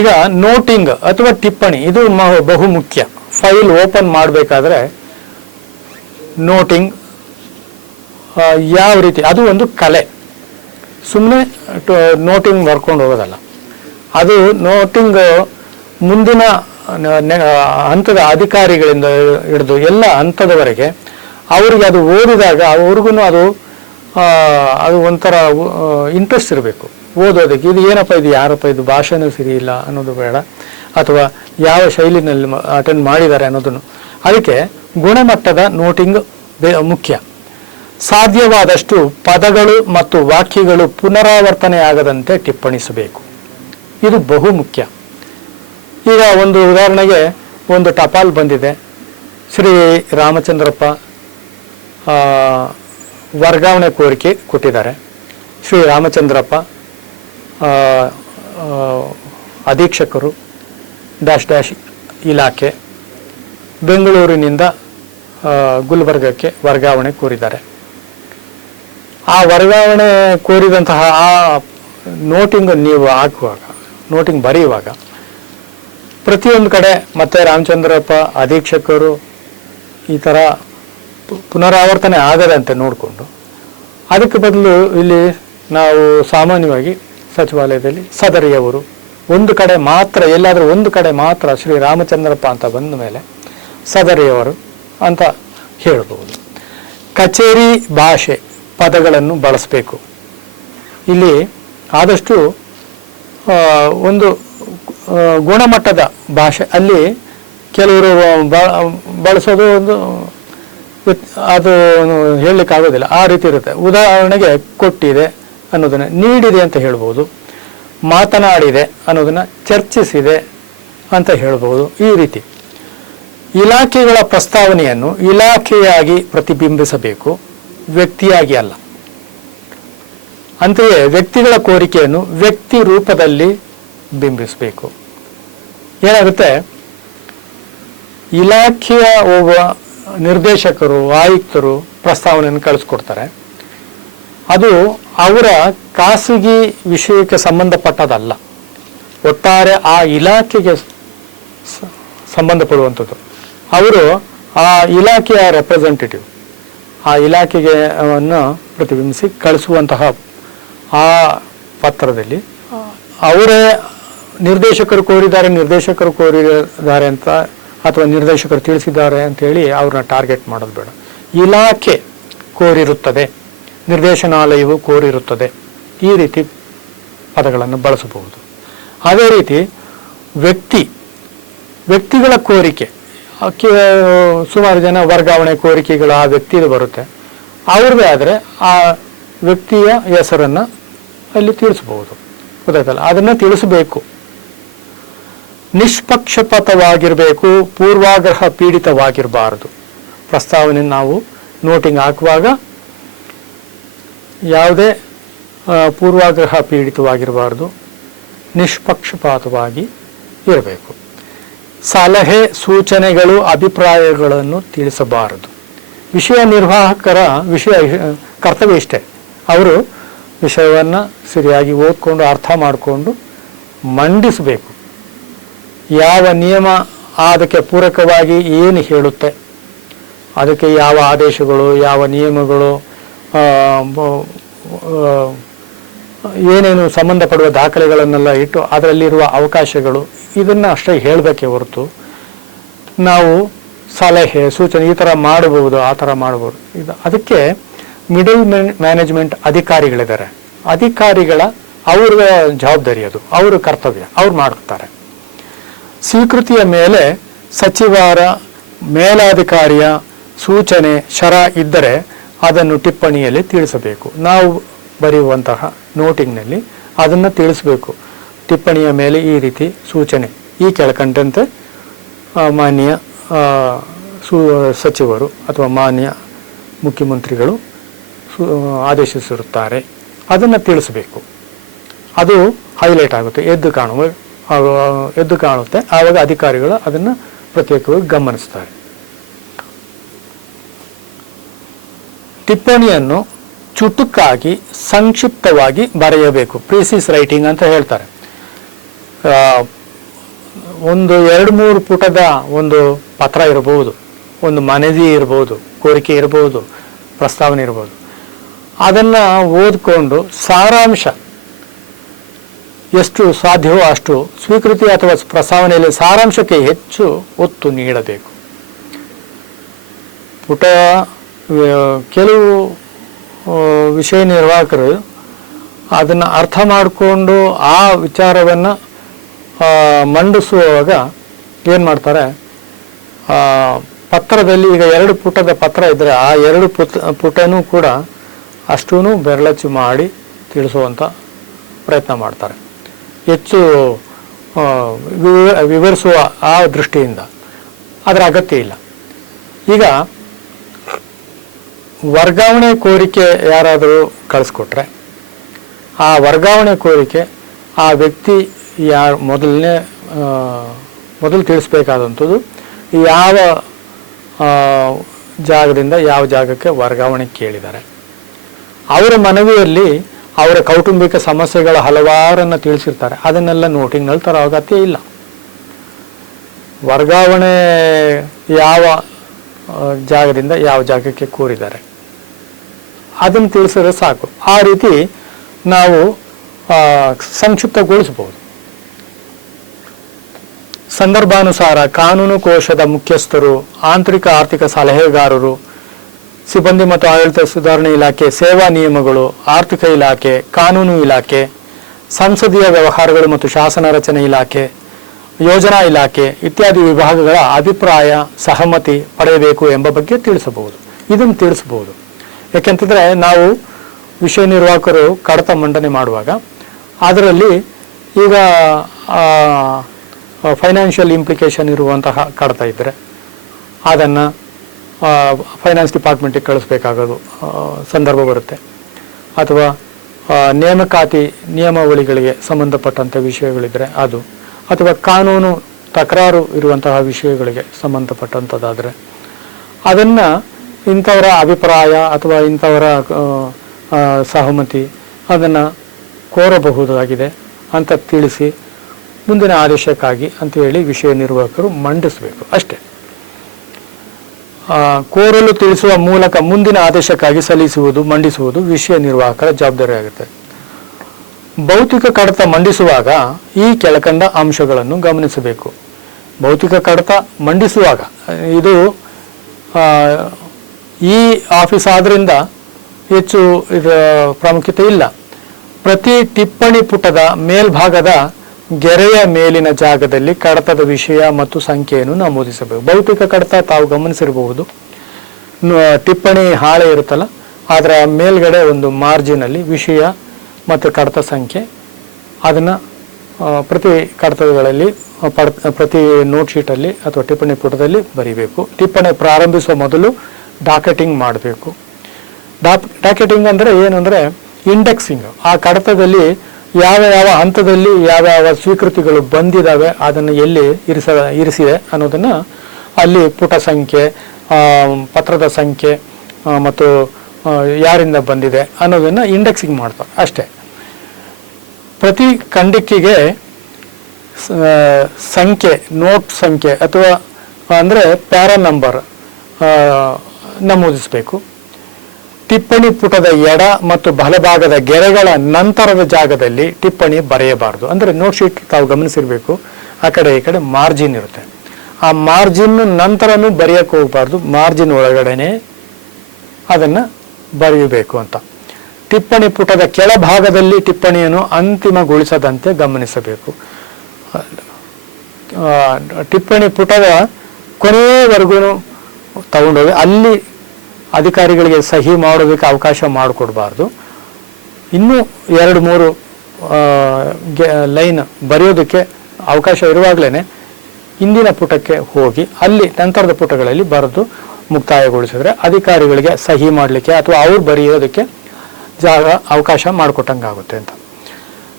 ಈಗ ನೋಟಿಂಗ್ ಅಥವಾ ಟಿಪ್ಪಣಿ ಇದು ಬಹು ಮುಖ್ಯ. ಫೈಲ್ ಓಪನ್ ಮಾಡಬೇಕಾದ್ರೆ ನೋಟಿಂಗ್ ಯಾವ ರೀತಿ, ಅದು ಒಂದು ಕಲೆ. ಸುಮ್ಮನೆ ನೋಟಿಂಗ್ ಬರ್ಕೊಂಡು ಹೋಗೋದಲ್ಲ. ಅದು ನೋಟಿಂಗ್ ಮುಂದಿನ ಹಂತದ ಅಧಿಕಾರಿಗಳಿಂದ ಹಿಡಿದು ಎಲ್ಲ ಹಂತದವರೆಗೆ ಅವರಿಗೆ ಅದು ಓದಿದಾಗ ಅವ್ರಿಗೂ ಅದು ಒಂಥರ ಇಂಟ್ರೆಸ್ಟ್ ಇರಬೇಕು ಓದೋದಕ್ಕೆ. ಇದು ಏನಪ್ಪ, ಇದು ಯಾರಪ್ಪ, ಇದು ಭಾಷೆನೂ ಸರಿ ಇಲ್ಲ ಅನ್ನೋದು ಬೇಡ, ಅಥವಾ ಯಾವ ಶೈಲಿನಲ್ಲಿ ಅಟೆಂಡ್ ಮಾಡಿದ್ದಾರೆ ಅನ್ನೋದನ್ನು. ಅದಕ್ಕೆ ಗುಣಮಟ್ಟದ ನೋಟಿಂಗ್ ಮುಖ್ಯ. ಸಾಧ್ಯವಾದಷ್ಟು ಪದಗಳು ಮತ್ತು ವಾಕ್ಯಗಳು ಪುನರಾವರ್ತನೆ ಆಗದಂತೆ ಟಿಪ್ಪಣಿಸಬೇಕು. ಇದು ಬಹು ಮುಖ್ಯ. ಈಗ ಒಂದು ಉದಾಹರಣೆಗೆ ಒಂದು ಟಪಾಲ್ ಬಂದಿದೆ, ಶ್ರೀ ರಾಮಚಂದ್ರಪ್ಪ ವರ್ಗಾವಣೆ ಕೋರಿಕೆ ಕೊಟ್ಟಿದ್ದಾರೆ. ಶ್ರೀ ರಾಮಚಂದ್ರಪ್ಪ ಅಧೀಕ್ಷಕರು ಡ್ಯಾಶ್ ಡ್ಯಾಶ್ ಇಲಾಖೆ ಬೆಂಗಳೂರಿನಿಂದ ಗುಲ್ಬರ್ಗಕ್ಕೆ ವರ್ಗಾವಣೆ ಕೋರಿದ್ದಾರೆ. ಆ ವರ್ಗಾವಣೆ ಕೋರಿದಂತಹ ಆ ನೋಟಿಂಗ್ ನೀವು ಹಾಕುವಾಗ, ನೋಟಿಂಗ್ ಬರೆಯುವಾಗ ಪ್ರತಿಯೊಂದು ಕಡೆ ಮತ್ತೆ ರಾಮಚಂದ್ರಪ್ಪ ಅಧೀಕ್ಷಕರು ಈ ಥರ ಪುನರಾವರ್ತನೆ ಆಗದಂತೆ ನೋಡಿಕೊಂಡು, ಅದಕ್ಕೆ ಬದಲು ಇಲ್ಲಿ ನಾವು ಸಾಮಾನ್ಯವಾಗಿ ಸಚಿವಾಲಯದಲ್ಲಿ ಸದರಿಯವರು ಒಂದು ಕಡೆ ಮಾತ್ರ, ಎಲ್ಲಾದರೂ ಒಂದು ಕಡೆ ಮಾತ್ರ ಶ್ರೀ ರಾಮಚಂದ್ರಪ್ಪ ಅಂತ ಬಂದ ಮೇಲೆ ಸದರಿಯವರು ಅಂತ ಹೇಳ್ಬೋದು. ಕಚೇರಿ ಭಾಷೆ ಪದಗಳನ್ನು ಬಳಸಬೇಕು. ಇಲ್ಲಿ ಆದಷ್ಟು ಒಂದು ಗುಣಮಟ್ಟದ ಭಾಷೆ, ಅಲ್ಲಿ ಕೆಲವರು ಬಳಸೋದು ಒಂದು ಅದು ಹೇಳಲಿಕ್ಕಾಗೋದಿಲ್ಲ, ಆ ರೀತಿ ಇರುತ್ತೆ. ಉದಾಹರಣೆಗೆ ಕೊಟ್ಟಿದೆ ಅನ್ನೋದನ್ನು ನೀಡಿದೆ ಅಂತ ಹೇಳ್ಬೋದು, ಮಾತನಾಡಿದೆ ಅನ್ನೋದನ್ನು ಚರ್ಚಿಸಿದೆ ಅಂತ ಹೇಳ್ಬೋದು. ಈ ರೀತಿ ಇಲಾಖೆಗಳ ಪ್ರಸ್ತಾವನೆಯನ್ನು ಇಲಾಖೆಯಾಗಿ ಪ್ರತಿಬಿಂಬಿಸಬೇಕು, ವ್ಯಕ್ತಿಯಾಗಿ ಅಲ್ಲ. ಅಂತೆಯೇ ವ್ಯಕ್ತಿಗಳ ಕೋರಿಕೆಯನ್ನು ವ್ಯಕ್ತಿ ರೂಪದಲ್ಲಿ ಬಿಂಬಿಸಬೇಕು. ಏನಾಗುತ್ತೆ, ಇಲಾಖೆಯ ಒಬ್ಬ ನಿರ್ದೇಶಕರು ಆಯುಕ್ತರು ಪ್ರಸ್ತಾವನೆಯನ್ನು ಕಳಿಸ್ಕೊಡ್ತಾರೆ. ಅದು ಅವರ ಖಾಸಗಿ ವಿಷಯಕ್ಕೆ ಸಂಬಂಧಪಟ್ಟದಲ್ಲ, ಒಟ್ಟಾರೆ ಆ ಇಲಾಖೆಗೆ ಸಂಬಂಧಪಡುವಂಥದ್ದು. ಅವರು ಆ ಇಲಾಖೆಯ ರೆಪ್ರೆಸೆಂಟೇಟಿವ್, ಆ ಇಲಾಖೆಗೆ ಅವನ್ನು ಪ್ರತಿಬಿಂಬಿಸಿ ಕಳಿಸುವಂತಹ ಆ ಪತ್ರದಲ್ಲಿ ಅವರೇ ನಿರ್ದೇಶಕರು ಕೋರಿದ್ದಾರೆ ಅಂತ, ಅಥವಾ ನಿರ್ದೇಶಕರು ತಿಳಿಸಿದ್ದಾರೆ ಅಂತೇಳಿ ಅವ್ರನ್ನ ಟಾರ್ಗೆಟ್ ಮಾಡೋದು ಬೇಡ. ಇಲಾಖೆ ಕೋರಿರುತ್ತದೆ, ನಿರ್ದೇಶನಾಲಯವು ಕೋರಿರುತ್ತದೆ, ಈ ರೀತಿ ಪದಗಳನ್ನು ಬಳಸಬಹುದು. ಅದೇ ರೀತಿ ವ್ಯಕ್ತಿಗಳ ಕೋರಿಕೆ, ಸುಮಾರು ಜನ ವರ್ಗಾವಣೆ ಕೋರಿಕೆಗಳು ಆ ವ್ಯಕ್ತಿದು ಬರುತ್ತೆ, ಅವ್ರದ್ದೇ ಆದರೆ ಆ ವ್ಯಕ್ತಿಯ ಹೆಸರನ್ನು ಅಲ್ಲಿ ತಿಳಿಸಬಹುದು. ಗೊತ್ತಾಯ್ತಲ್ಲ, ಅದನ್ನು ತಿಳಿಸಬೇಕು. ನಿಷ್ಪಕ್ಷಪಾತವಾಗಿರಬೇಕು, ಪೂರ್ವಾಗ್ರಹ ಪೀಡಿತವಾಗಿರಬಾರದು. ಪ್ರಸ್ತಾವನೆ ನಾವು ನೋಟಿಂಗ್ ಹಾಕುವಾಗ ಯಾವುದೇ ಪೂರ್ವಾಗ್ರಹ ಪೀಡಿತವಾಗಿರಬಾರದು, ನಿಷ್ಪಕ್ಷಪಾತವಾಗಿ ಇರಬೇಕು. ಸಲಹೆ, ಸೂಚನೆಗಳು, ಅಭಿಪ್ರಾಯಗಳನ್ನು ತಿಳಿಸಬಾರದು. ವಿಷಯ ನಿರ್ವಾಹಕರ ಕರ್ತವ್ಯ ಇಷ್ಟೇ, ಅವರು ವಿಷಯವನ್ನು ಸರಿಯಾಗಿ ಓದ್ಕೊಂಡು ಅರ್ಥ ಮಾಡಿಕೊಂಡು ಮಂಡಿಸಬೇಕು. ಯಾವ ನಿಯಮ ಅದಕ್ಕೆ ಪೂರಕವಾಗಿ ಏನು ಹೇಳುತ್ತೆ, ಅದಕ್ಕೆ ಯಾವ ಆದೇಶಗಳು, ಯಾವ ನಿಯಮಗಳು, ಏನೇನು ಸಂಬಂಧಪಡುವ ದಾಖಲೆಗಳನ್ನೆಲ್ಲ ಇಟ್ಟು ಅದರಲ್ಲಿರುವ ಅವಕಾಶಗಳು, ಇದನ್ನು ಅಷ್ಟೇ ಹೇಳಬೇಕೇ ಹೊರತು ನಾವು ಸಲಹೆ, ಸೂಚನೆ ಈ ಥರ ಮಾಡಬಹುದು, ಆ ಥರ ಮಾಡಬಹುದು. ಅದಕ್ಕೆ ಮಿಡಲ್ ಮ್ಯಾನೇಜ್ಮೆಂಟ್ ಅಧಿಕಾರಿಗಳಿದ್ದಾರೆ. ಅಧಿಕಾರಿಗಳ ಅವರ ಜವಾಬ್ದಾರಿ, ಅದು ಅವರ ಕರ್ತವ್ಯ, ಅವ್ರು ಮಾಡ್ತಾರೆ. ಸ್ವೀಕೃತಿಯ ಮೇಲೆ ಸಚಿವರ ಮೇಲಾಧಿಕಾರಿಯ ಸೂಚನೆ ಇದ್ದರೆ ಅದನ್ನು ಟಿಪ್ಪಣಿಯಲ್ಲಿ ತಿಳಿಸಬೇಕು. ನಾವು ಬರೆಯುವಂತಹ ನೋಟಿಂಗ್ನಲ್ಲಿ ಅದನ್ನು ತಿಳಿಸಬೇಕು. ಟಿಪ್ಪಣಿಯ ಮೇಲೆ ಈ ರೀತಿ ಸೂಚನೆ, ಈ ಕೆಳಕಂಡಂತೆ ಮಾನ್ಯ ಸಚಿವರು ಅಥವಾ ಮಾನ್ಯ ಮುಖ್ಯಮಂತ್ರಿಗಳು ಆದೇಶಿಸಿರುತ್ತಾರೆ, ಅದನ್ನು ತಿಳಿಸಬೇಕು. ಅದು ಹೈಲೈಟ್ ಆಗುತ್ತೆ, ಎದ್ದು ಕಾಣುತ್ತೆ. ಆವಾಗ ಅಧಿಕಾರಿಗಳು ಅದನ್ನು ಪ್ರತ್ಯೇಕವಾಗಿ ಗಮನಿಸ್ತಾರೆ. ಟಿಪ್ಪಣಿಯನ್ನು ಚುಟುಕಾಗಿ ಸಂಕ್ಷಿಪ್ತವಾಗಿ ಬರೆಯಬೇಕು. ಪ್ರೀಸಿಸ್ ರೈಟಿಂಗ್ ಅಂತ ಹೇಳ್ತಾರೆ. ಒಂದು 2-3 ಪುಟದ ಒಂದು ಪತ್ರ ಇರಬಹುದು, ಒಂದು ಮನವಿ ಇರಬಹುದು, ಕೋರಿಕೆ ಇರಬಹುದು, ಪ್ರಸ್ತಾವನೆ ಇರಬಹುದು. ಅದನ್ನು ಓದಿಕೊಂಡು ಸಾರಾಂಶ ಎಷ್ಟು ಸಾಧ್ಯವೋ ಅಷ್ಟು ಸ್ವೀಕೃತಿ ಅಥವಾ ಪ್ರಸ್ತಾವನೆಯಲ್ಲಿ ಸಾರಾಂಶಕ್ಕೆ ಹೆಚ್ಚು ಒತ್ತು ನೀಡಬೇಕು. ಕೆಲವು ವಿಷಯ ನಿರ್ವಾಹಕರು ಅದನ್ನು ಅರ್ಥ ಮಾಡಿಕೊಂಡು ಆ ವಿಚಾರವನ್ನು ಮಂಡಿಸುವಾಗ ಏನು ಮಾಡ್ತಾರೆ, ಪತ್ರದಲ್ಲಿ ಈಗ 2 ಪುಟದ ಪತ್ರ ಇದ್ದರೆ ಆ 2 ಪುಟನೂ ಕೂಡ ಅಷ್ಟೂ ಬೆರಳಚ್ಚು ಮಾಡಿ ತಿಳಿಸುವಂಥ ಪ್ರಯತ್ನ ಮಾಡ್ತಾರೆ, ಹೆಚ್ಚು ವಿವರಿಸುವ ಆ ದೃಷ್ಟಿಯಿಂದ. ಅದರ ಅಗತ್ಯ ಇಲ್ಲ. ಈಗ ವರ್ಗಾವಣೆ ಕೋರಿಕೆ ಯಾರಾದರೂ ಕಳಿಸ್ಕೊಟ್ರೆ ಆ ವರ್ಗಾವಣೆ ಕೋರಿಕೆ ಆ ವ್ಯಕ್ತಿ ಯಾರು ಮೊದಲು ತಿಳಿಸ್ಬೇಕಾದಂಥದ್ದು ಯಾವ ಜಾಗದಿಂದ ಯಾವ ಜಾಗಕ್ಕೆ ವರ್ಗಾವಣೆ ಕೇಳಿದ್ದಾರೆ. ಅವರ ಮನವಿಯಲ್ಲಿ ಅವರ ಕೌಟುಂಬಿಕ ಸಮಸ್ಯೆಗಳ ಹಲವಾರನ್ನು ತಿಳಿಸಿರ್ತಾರೆ. ಅದನ್ನೆಲ್ಲ ನೋಟಿಂಗ್ನಲ್ಲಿ ತರೋ ಅಗತ್ಯ ಇಲ್ಲ. ವರ್ಗಾವಣೆ ಯಾವ ಜಾಗದಿಂದ ಯಾವ ಜಾಗಕ್ಕೆ ಕೋರಿದ್ದಾರೆ ಅದನ್ನು ತಿಳಿಸಿದ್ರೆ ಸಾಕು. ಆ ರೀತಿ ನಾವು ಸಂಕ್ಷಿಪ್ತಗೊಳಿಸಬಹುದು. ಸಂದರ್ಭಾನುಸಾರ ಕಾನೂನು ಕೋಶದ ಮುಖ್ಯಸ್ಥರು, ಆಂತರಿಕ ಆರ್ಥಿಕ ಸಲಹೆಗಾರರು, ಸಿಬ್ಬಂದಿ ಮತ್ತು ಆಡಳಿತ ಸುಧಾರಣೆ ಇಲಾಖೆ, ಸೇವಾ ನಿಯಮಗಳು, ಆರ್ಥಿಕ ಇಲಾಖೆ, ಕಾನೂನು ಇಲಾಖೆ, ಸಂಸದೀಯ ವ್ಯವಹಾರಗಳು ಮತ್ತು ಶಾಸನ ರಚನೆ ಇಲಾಖೆ, ಯೋಜನಾ ಇಲಾಖೆ ಇತ್ಯಾದಿ ವಿಭಾಗಗಳ ಅಭಿಪ್ರಾಯ ಸಹಮತಿ ಪಡೆಯಬೇಕು ಎಂಬ ಬಗ್ಗೆ ತಿಳಿಸಬಹುದು. ಇದನ್ನು ತಿಳಿಸಬಹುದು. ಯಾಕೆಂತಂದರೆ ನಾವು ವಿಷಯ ನಿರ್ವಾಹಕರು ಕಡತ ಮಂಡನೆ ಮಾಡುವಾಗ ಅದರಲ್ಲಿ ಈಗ ಫೈನಾನ್ಷಿಯಲ್ ಇಂಪ್ಲಿಕೇಶನ್ ಇರುವಂತಹ ಕಡತ ಇದ್ದರೆ ಅದನ್ನು ಫೈನಾನ್ಸ್ ಡಿಪಾರ್ಟ್ಮೆಂಟಿಗೆ ಕಳಿಸ್ಬೇಕಾಗೋದು ಸಂದರ್ಭ ಬರುತ್ತೆ. ಅಥವಾ ನೇಮಕಾತಿ ನಿಯಮಾವಳಿಗಳಿಗೆ ಸಂಬಂಧಪಟ್ಟಂಥ ವಿಷಯಗಳಿದ್ದರೆ ಅದು, ಅಥವಾ ಕಾನೂನು ತಕರಾರು ಇರುವಂತಹ ವಿಷಯಗಳಿಗೆ ಸಂಬಂಧಪಟ್ಟಂಥದ್ದಾದರೆ ಅದನ್ನು ಇಂಥವರ ಅಭಿಪ್ರಾಯ ಅಥವಾ ಇಂಥವರ ಸಹಮತಿ ಅದನ್ನು ಕೋರಬಹುದಾಗಿದೆ ಅಂತ ತಿಳಿಸಿ ಮುಂದಿನ ಆದೇಶಕ್ಕಾಗಿ ಅಂತೇಳಿ ವಿಷಯ ನಿರ್ವಾಹಕರು ಮಂಡಿಸಬೇಕು ಅಷ್ಟೇ. ಕೋರಲು ತಿಳಿಸುವ ಮೂಲಕ ಮುಂದಿನ ಆದೇಶಕ್ಕಾಗಿ ಸಲ್ಲಿಸುವುದು ಮಂಡಿಸುವುದು ವಿಷಯ ನಿರ್ವಾಹಕರ ಜವಾಬ್ದಾರಿ ಆಗುತ್ತೆ. ಭೌತಿಕ ಕಡತ ಮಂಡಿಸುವಾಗ ಈ ಕೆಳಕಂಡ ಅಂಶಗಳನ್ನು ಗಮನಿಸಬೇಕು. ಭೌತಿಕ ಕಡತ ಮಂಡಿಸುವಾಗ ಇದು ಈ ಆಫೀಸ್ ಆದ್ರಿಂದ ಹೆಚ್ಚು ಇದರ ಪ್ರಾಮುಖ್ಯತೆ ಇಲ್ಲ. ಪ್ರತಿ ಟಿಪ್ಪಣಿ ಪುಟದ ಮೇಲ್ಭಾಗದ ಗೆರೆಯ ಮೇಲಿನ ಜಾಗದಲ್ಲಿ ಕಡತದ ವಿಷಯ ಮತ್ತು ಸಂಖ್ಯೆಯನ್ನು ನಮೂದಿಸಬೇಕು. ಭೌತಿಕ ಕಡತ ತಾವು ಗಮನಿಸಿರಬಹುದು, ಟಿಪ್ಪಣಿ ಹಾಳೆ ಇರುತ್ತಲ್ಲ, ಅದರ ಮೇಲ್ಗಡೆ ಒಂದು ಮಾರ್ಜಿನಲ್ಲಿ ವಿಷಯ ಮತ್ತು ಕಡತ ಸಂಖ್ಯೆ ಅದನ್ನು ಪ್ರತಿ ಕಡತಗಳಲ್ಲಿ ಪ್ರತಿ ನೋಟ್ ಶೀಟಲ್ಲಿ ಅಥವಾ ಟಿಪ್ಪಣಿ ಪುಟದಲ್ಲಿ ಬರೀಬೇಕು. ಟಿಪ್ಪಣಿ ಪ್ರಾರಂಭಿಸುವ ಮೊದಲು ಡಾಕೆಟಿಂಗ್ ಮಾಡಬೇಕು. ಡಾಕೆಟಿಂಗ್ ಅಂದರೆ ಏನಂದರೆ ಇಂಡೆಕ್ಸಿಂಗ್. ಆ ಕಡತದಲ್ಲಿ ಯಾವ ಯಾವ ಹಂತದಲ್ಲಿ ಯಾವ್ಯಾವ ಸ್ವೀಕೃತಿಗಳು ಬಂದಿದ್ದಾವೆ, ಅದನ್ನು ಎಲ್ಲಿ ಇರಿಸಿದೆ ಅನ್ನೋದನ್ನು ಅಲ್ಲಿ ಪುಟ ಸಂಖ್ಯೆ, ಪತ್ರದ ಸಂಖ್ಯೆ ಮತ್ತು ಯಾರಿಂದ ಬಂದಿದೆ ಅನ್ನೋದನ್ನು ಇಂಡೆಕ್ಸಿಂಗ್ ಮಾಡ್ತಾರೆ ಅಷ್ಟೇ. ಪ್ರತಿ ಖಂಡಿಕೆಗೆ ಸಂಖ್ಯೆ, ನೋಟ್ ಸಂಖ್ಯೆ ಅಥವಾ ಅಂದರೆ ಪ್ಯಾರಾ ನಂಬರ್ ನಮೂದಿಸಬೇಕು. ಟಿಪ್ಪಣಿ ಪುಟದ ಎಡ ಮತ್ತು ಬಲಭಾಗದ ಗೆರೆಗಳ ನಂತರದ ಜಾಗದಲ್ಲಿ ಟಿಪ್ಪಣಿ ಬರೆಯಬಾರದು. ಅಂದರೆ ನೋಟ್ ಶೀಟ್ ತಾವು ಗಮನಿಸಿರಬೇಕು, ಆ ಕಡೆ ಈ ಕಡೆ ಮಾರ್ಜಿನ್ ಇರುತ್ತೆ. ಆ ಮಾರ್ಜಿನ್ ನಂತರನೂ ಬರೆಯೋಕ್ಕೆ ಹೋಗಬಾರ್ದು, ಮಾರ್ಜಿನ್ ಒಳಗಡೆನೆ ಅದನ್ನು ಬರೆಯಬೇಕು ಅಂತ. ಟಿಪ್ಪಣಿ ಪುಟದ ಕೆಳಭಾಗದಲ್ಲಿ ಟಿಪ್ಪಣಿಯನ್ನು ಅಂತಿಮಗೊಳಿಸದಂತೆ ಗಮನಿಸಬೇಕು. ಟಿಪ್ಪಣಿ ಪುಟದ ಕೊನೆಯವರೆಗೂ ತಗೊಂಡೋಗಿ ಅಲ್ಲಿ ಅಧಿಕಾರಿಗಳಿಗೆ ಸಹಿ ಮಾಡೋದಕ್ಕೆ ಅವಕಾಶ ಮಾಡಿಕೊಡ್ಬಾರ್ದು. ಇನ್ನೂ 2-3 ಲೈನ್ ಬರೆಯೋದಕ್ಕೆ ಅವಕಾಶ ಇರುವಾಗಲೇ ಹಿಂದಿನ ಪುಟಕ್ಕೆ ಹೋಗಿ ಅಲ್ಲಿ ನಂತರದ ಪುಟಗಳಲ್ಲಿ ಬರೆದು ಮುಕ್ತಾಯಗೊಳಿಸಿದ್ರೆ ಅಧಿಕಾರಿಗಳಿಗೆ ಸಹಿ ಮಾಡಲಿಕ್ಕೆ ಅಥವಾ ಅವ್ರು ಬರೆಯೋದಕ್ಕೆ ಅವಕಾಶ ಮಾಡಿಕೊಟ್ಟಂಗಾಗುತ್ತೆ ಅಂತ.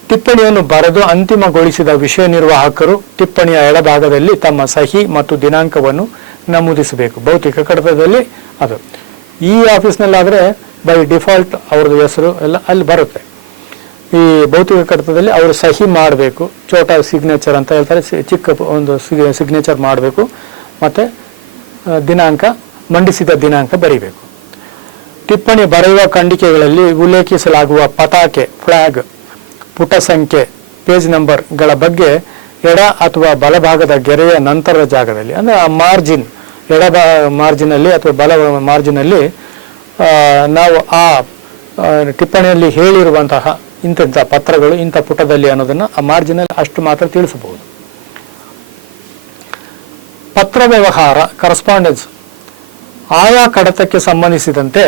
ಟಿಪ್ಪಣಿಯನ್ನು ಬರೆದು ಅಂತಿಮಗೊಳಿಸಿದ ವಿಷಯ ನಿರ್ವಾಹಕರು ಟಿಪ್ಪಣಿಯ ಎಡಭಾಗದಲ್ಲಿ ತಮ್ಮ ಸಹಿ ಮತ್ತು ದಿನಾಂಕವನ್ನು ನಮೂದಿಸಬೇಕು. ಭೌತಿಕ ಕಡತದಲ್ಲಿ ಅದು. ಈ ಆಫೀಸ್ನಲ್ಲಾದರೆ ಬೈ ಡಿಫಾಲ್ಟ್ ಅವ್ರದ್ದು ಹೆಸರು ಎಲ್ಲ ಅಲ್ಲಿ ಬರುತ್ತೆ. ಈ ಭೌತಿಕ ಕಡತದಲ್ಲಿ ಅವರು ಸಹಿ ಮಾಡಬೇಕು, ಚೋಟ ಸಿಗ್ನೇಚರ್ ಅಂತ ಹೇಳ್ತಾರೆ, ಚಿಕ್ಕ ಒಂದು ಸಿಗ್ನೇಚರ್ ಮಾಡಬೇಕು, ಮತ್ತು ದಿನಾಂಕ, ಮಂಡಿಸಿದ ದಿನಾಂಕ ಬರೀಬೇಕು. ಟಿಪ್ಪಣಿ ಬರೆಯುವ ಖಂಡಿಕೆಗಳಲ್ಲಿ ಉಲ್ಲೇಖಿಸಲಾಗುವ ಪತಾಕೆ, ಫ್ಲಾಗ್, ಪುಟ ಸಂಖ್ಯೆ, ಪೇಜ್ ನಂಬರ್ಗಳ ಬಗ್ಗೆ ಎಡ ಅಥವಾ ಬಲಭಾಗದ ಗೆರೆಯ ನಂತರದ ಜಾಗದಲ್ಲಿ, ಅಂದರೆ ಆ ಮಾರ್ಜಿನ್, ಮಾರ್ಜಿನಲ್ಲಿ ಅಥವಾ ಬಲ ಮಾರ್ಜಿನಲ್ಲಿ ನಾವು ಆ ಟಿಪ್ಪಣಿಯಲ್ಲಿ ಹೇಳಿರುವಂತಹ ಇಂಥ ಪತ್ರಗಳು ಇಂಥ ಪುಟದಲ್ಲಿ ಅನ್ನೋದನ್ನು ಆ ಮಾರ್ಜಿನಲ್ಲಿ ಅಷ್ಟು ಮಾತ್ರ ತಿಳಿಸಬಹುದು. ಪತ್ರ ವ್ಯವಹಾರ, ಕರೆಸ್ಪಾಂಡೆನ್ಸ್, ಆಯಾ ಕಡತಕ್ಕೆ ಸಂಬಂಧಿಸಿದಂತೆ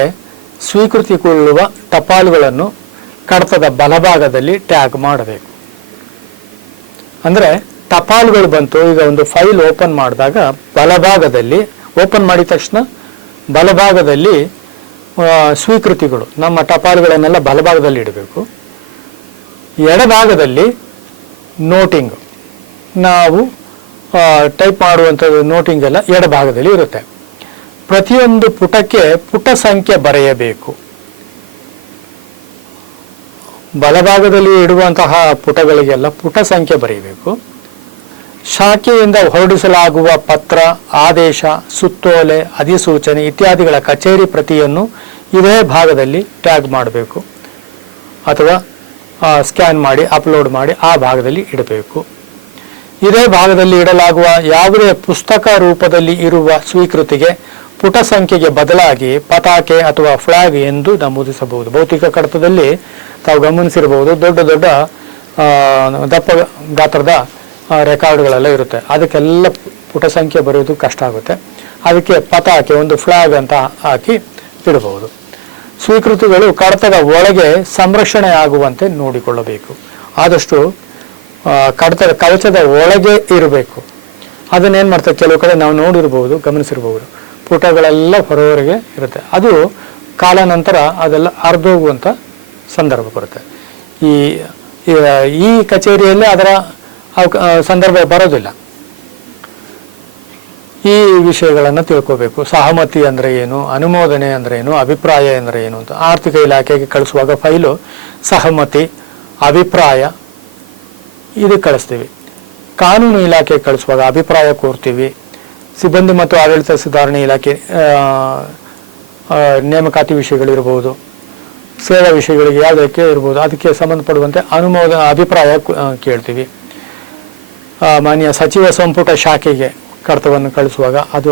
ಸ್ವೀಕೃತಿಗೊಳ್ಳುವ ಟಪಾಲುಗಳನ್ನು ಕಡತದ ಬಲಭಾಗದಲ್ಲಿ ಟ್ಯಾಗ್ ಮಾಡಬೇಕು. ಅಂದರೆ ಟಪಾಲುಗಳು ಬಂತು, ಈಗ ಒಂದು ಫೈಲ್ ಓಪನ್ ಮಾಡಿದಾಗ ಬಲಭಾಗದಲ್ಲಿ, ಓಪನ್ ಮಾಡಿದ ತಕ್ಷಣ ಬಲಭಾಗದಲ್ಲಿ ಸ್ವೀಕೃತಿಗಳು, ನಮ್ಮ ಟಪಾಲುಗಳನ್ನೆಲ್ಲ ಬಲಭಾಗದಲ್ಲಿ ಇಡಬೇಕು. ಎಡಭಾಗದಲ್ಲಿ ನೋಟಿಂಗ್, ನಾವು ಟೈಪ್ ಮಾಡುವಂಥದ್ದು ನೋಟಿಂಗ್ ಎಲ್ಲ ಎಡಭಾಗದಲ್ಲಿ ಇರುತ್ತೆ. ಪ್ರತಿಯೊಂದು ಪುಟಕ್ಕೆ ಪುಟ ಸಂಖ್ಯೆ ಬರೆಯಬೇಕು. ಬಲಭಾಗದಲ್ಲಿ ಇಡುವಂತಹ ಪುಟಗಳಿಗೆಲ್ಲ ಪುಟ ಸಂಖ್ಯೆ ಬರೆಯಬೇಕು. ಶಾಖೆಯಿಂದ ಹೊರಡಿಸಲಾಗುವ ಪತ್ರ, ಆದೇಶ, ಸುತ್ತೋಲೆ, ಅಧಿಸೂಚನೆ ಇತ್ಯಾದಿಗಳ ಕಚೇರಿ ಪ್ರತಿಯನ್ನು ಇದೇ ಭಾಗದಲ್ಲಿ ಟ್ಯಾಗ್ ಮಾಡಬೇಕು ಅಥವಾ ಸ್ಕ್ಯಾನ್ ಮಾಡಿ ಅಪ್ಲೋಡ್ ಮಾಡಿ ಆ ಭಾಗದಲ್ಲಿ ಇಡಬೇಕು. ಇದೇ ಭಾಗದಲ್ಲಿ ಇಡಲಾಗುವ ಯಾವುದೇ ಪುಸ್ತಕ ರೂಪದಲ್ಲಿ ಇರುವ ಸ್ವೀಕೃತಿಗೆ ಪುಟ ಸಂಖ್ಯೆಗೆ ಬದಲಾಗಿ ಪತಾಕೆ ಅಥವಾ ಫ್ಲಾಗ್ ಎಂದು ನಮೂದಿಸಬಹುದು. ಭೌತಿಕ ಕಡತದಲ್ಲಿ ತಾವು ಗಮನಿಸಿರಬಹುದು, ದೊಡ್ಡ ದೊಡ್ಡ ದಪ್ಪ ಗಾತ್ರದ ರೆಕಾರ್ಡ್ಗಳೆಲ್ಲ ಇರುತ್ತೆ. ಅದಕ್ಕೆಲ್ಲ ಪುಟ ಸಂಖ್ಯೆ ಬರೆಯೋದು ಕಷ್ಟ ಆಗುತ್ತೆ. ಅದಕ್ಕೆ ಪತಾಕೆ, ಒಂದು ಫ್ಲಾಗ್ ಅಂತ ಹಾಕಿ ಇಡಬಹುದು. ಸ್ವೀಕೃತಿಗಳು ಕಡತದ ಒಳಗೆ ಸಂರಕ್ಷಣೆ ಆಗುವಂತೆ ನೋಡಿಕೊಳ್ಳಬೇಕು. ಆದಷ್ಟು ಕಡತದ ಕವಚದ ಒಳಗೆ ಇರಬೇಕು. ಅದನ್ನೇನು ಮಾಡ್ತಾರೆ, ಕೆಲವು ಕಡೆ ನಾವು ನೋಡಿರ್ಬೋದು, ಗಮನಿಸಿರ್ಬೋದು, ಪುಟಗಳೆಲ್ಲ ಹೊರವರೆಗೆ ಇರುತ್ತೆ. ಅದು ಕಾಲಾನಂತರ ಅದೆಲ್ಲ ಅರ್ಧೋಗುವಂಥ ಸಂದರ್ಭ ಬರುತ್ತೆ. ಈ ಕಚೇರಿಯಲ್ಲಿ ಅದರ ಸಂದರ್ಭ ಬರೋದಿಲ್ಲ. ಈ ವಿಷಯಗಳನ್ನು ತಿಳ್ಕೋಬೇಕು. ಸಹಮತಿ ಅಂದರೆ ಏನು, ಅನುಮೋದನೆ ಅಂದರೆ ಏನು, ಅಭಿಪ್ರಾಯ ಅಂದರೆ ಏನು ಅಂತ. ಆರ್ಥಿಕ ಇಲಾಖೆಗೆ ಕಳಿಸುವಾಗ ಫೈಲು ಸಹಮತಿ, ಅಭಿಪ್ರಾಯ ಇದು ಕಳಿಸ್ತೀವಿ. ಕಾನೂನು ಇಲಾಖೆಗೆ ಕಳಿಸುವಾಗ ಅಭಿಪ್ರಾಯ ಕೋರ್ತೀವಿ. ಸಿಬ್ಬಂದಿ ಮತ್ತು ಆಡಳಿತ ಸುಧಾರಣೆ ಇಲಾಖೆ ನೇಮಕಾತಿ ವಿಷಯಗಳಿರ್ಬೋದು, ಸೇವಾ ವಿಷಯಗಳಿಗೆ ಯಾವುದಕ್ಕೆ ಇರ್ಬೋದು, ಅದಕ್ಕೆ ಸಂಬಂಧಪಡುವಂತೆ ಅಭಿಪ್ರಾಯ ಕೇಳ್ತೀವಿ. ಮಾನ್ಯ ಸಚಿವ ಸಂಪುಟ ಶಾಖೆಗೆ ಕಡತವನ್ನು ಕಳಿಸುವಾಗ ಅದು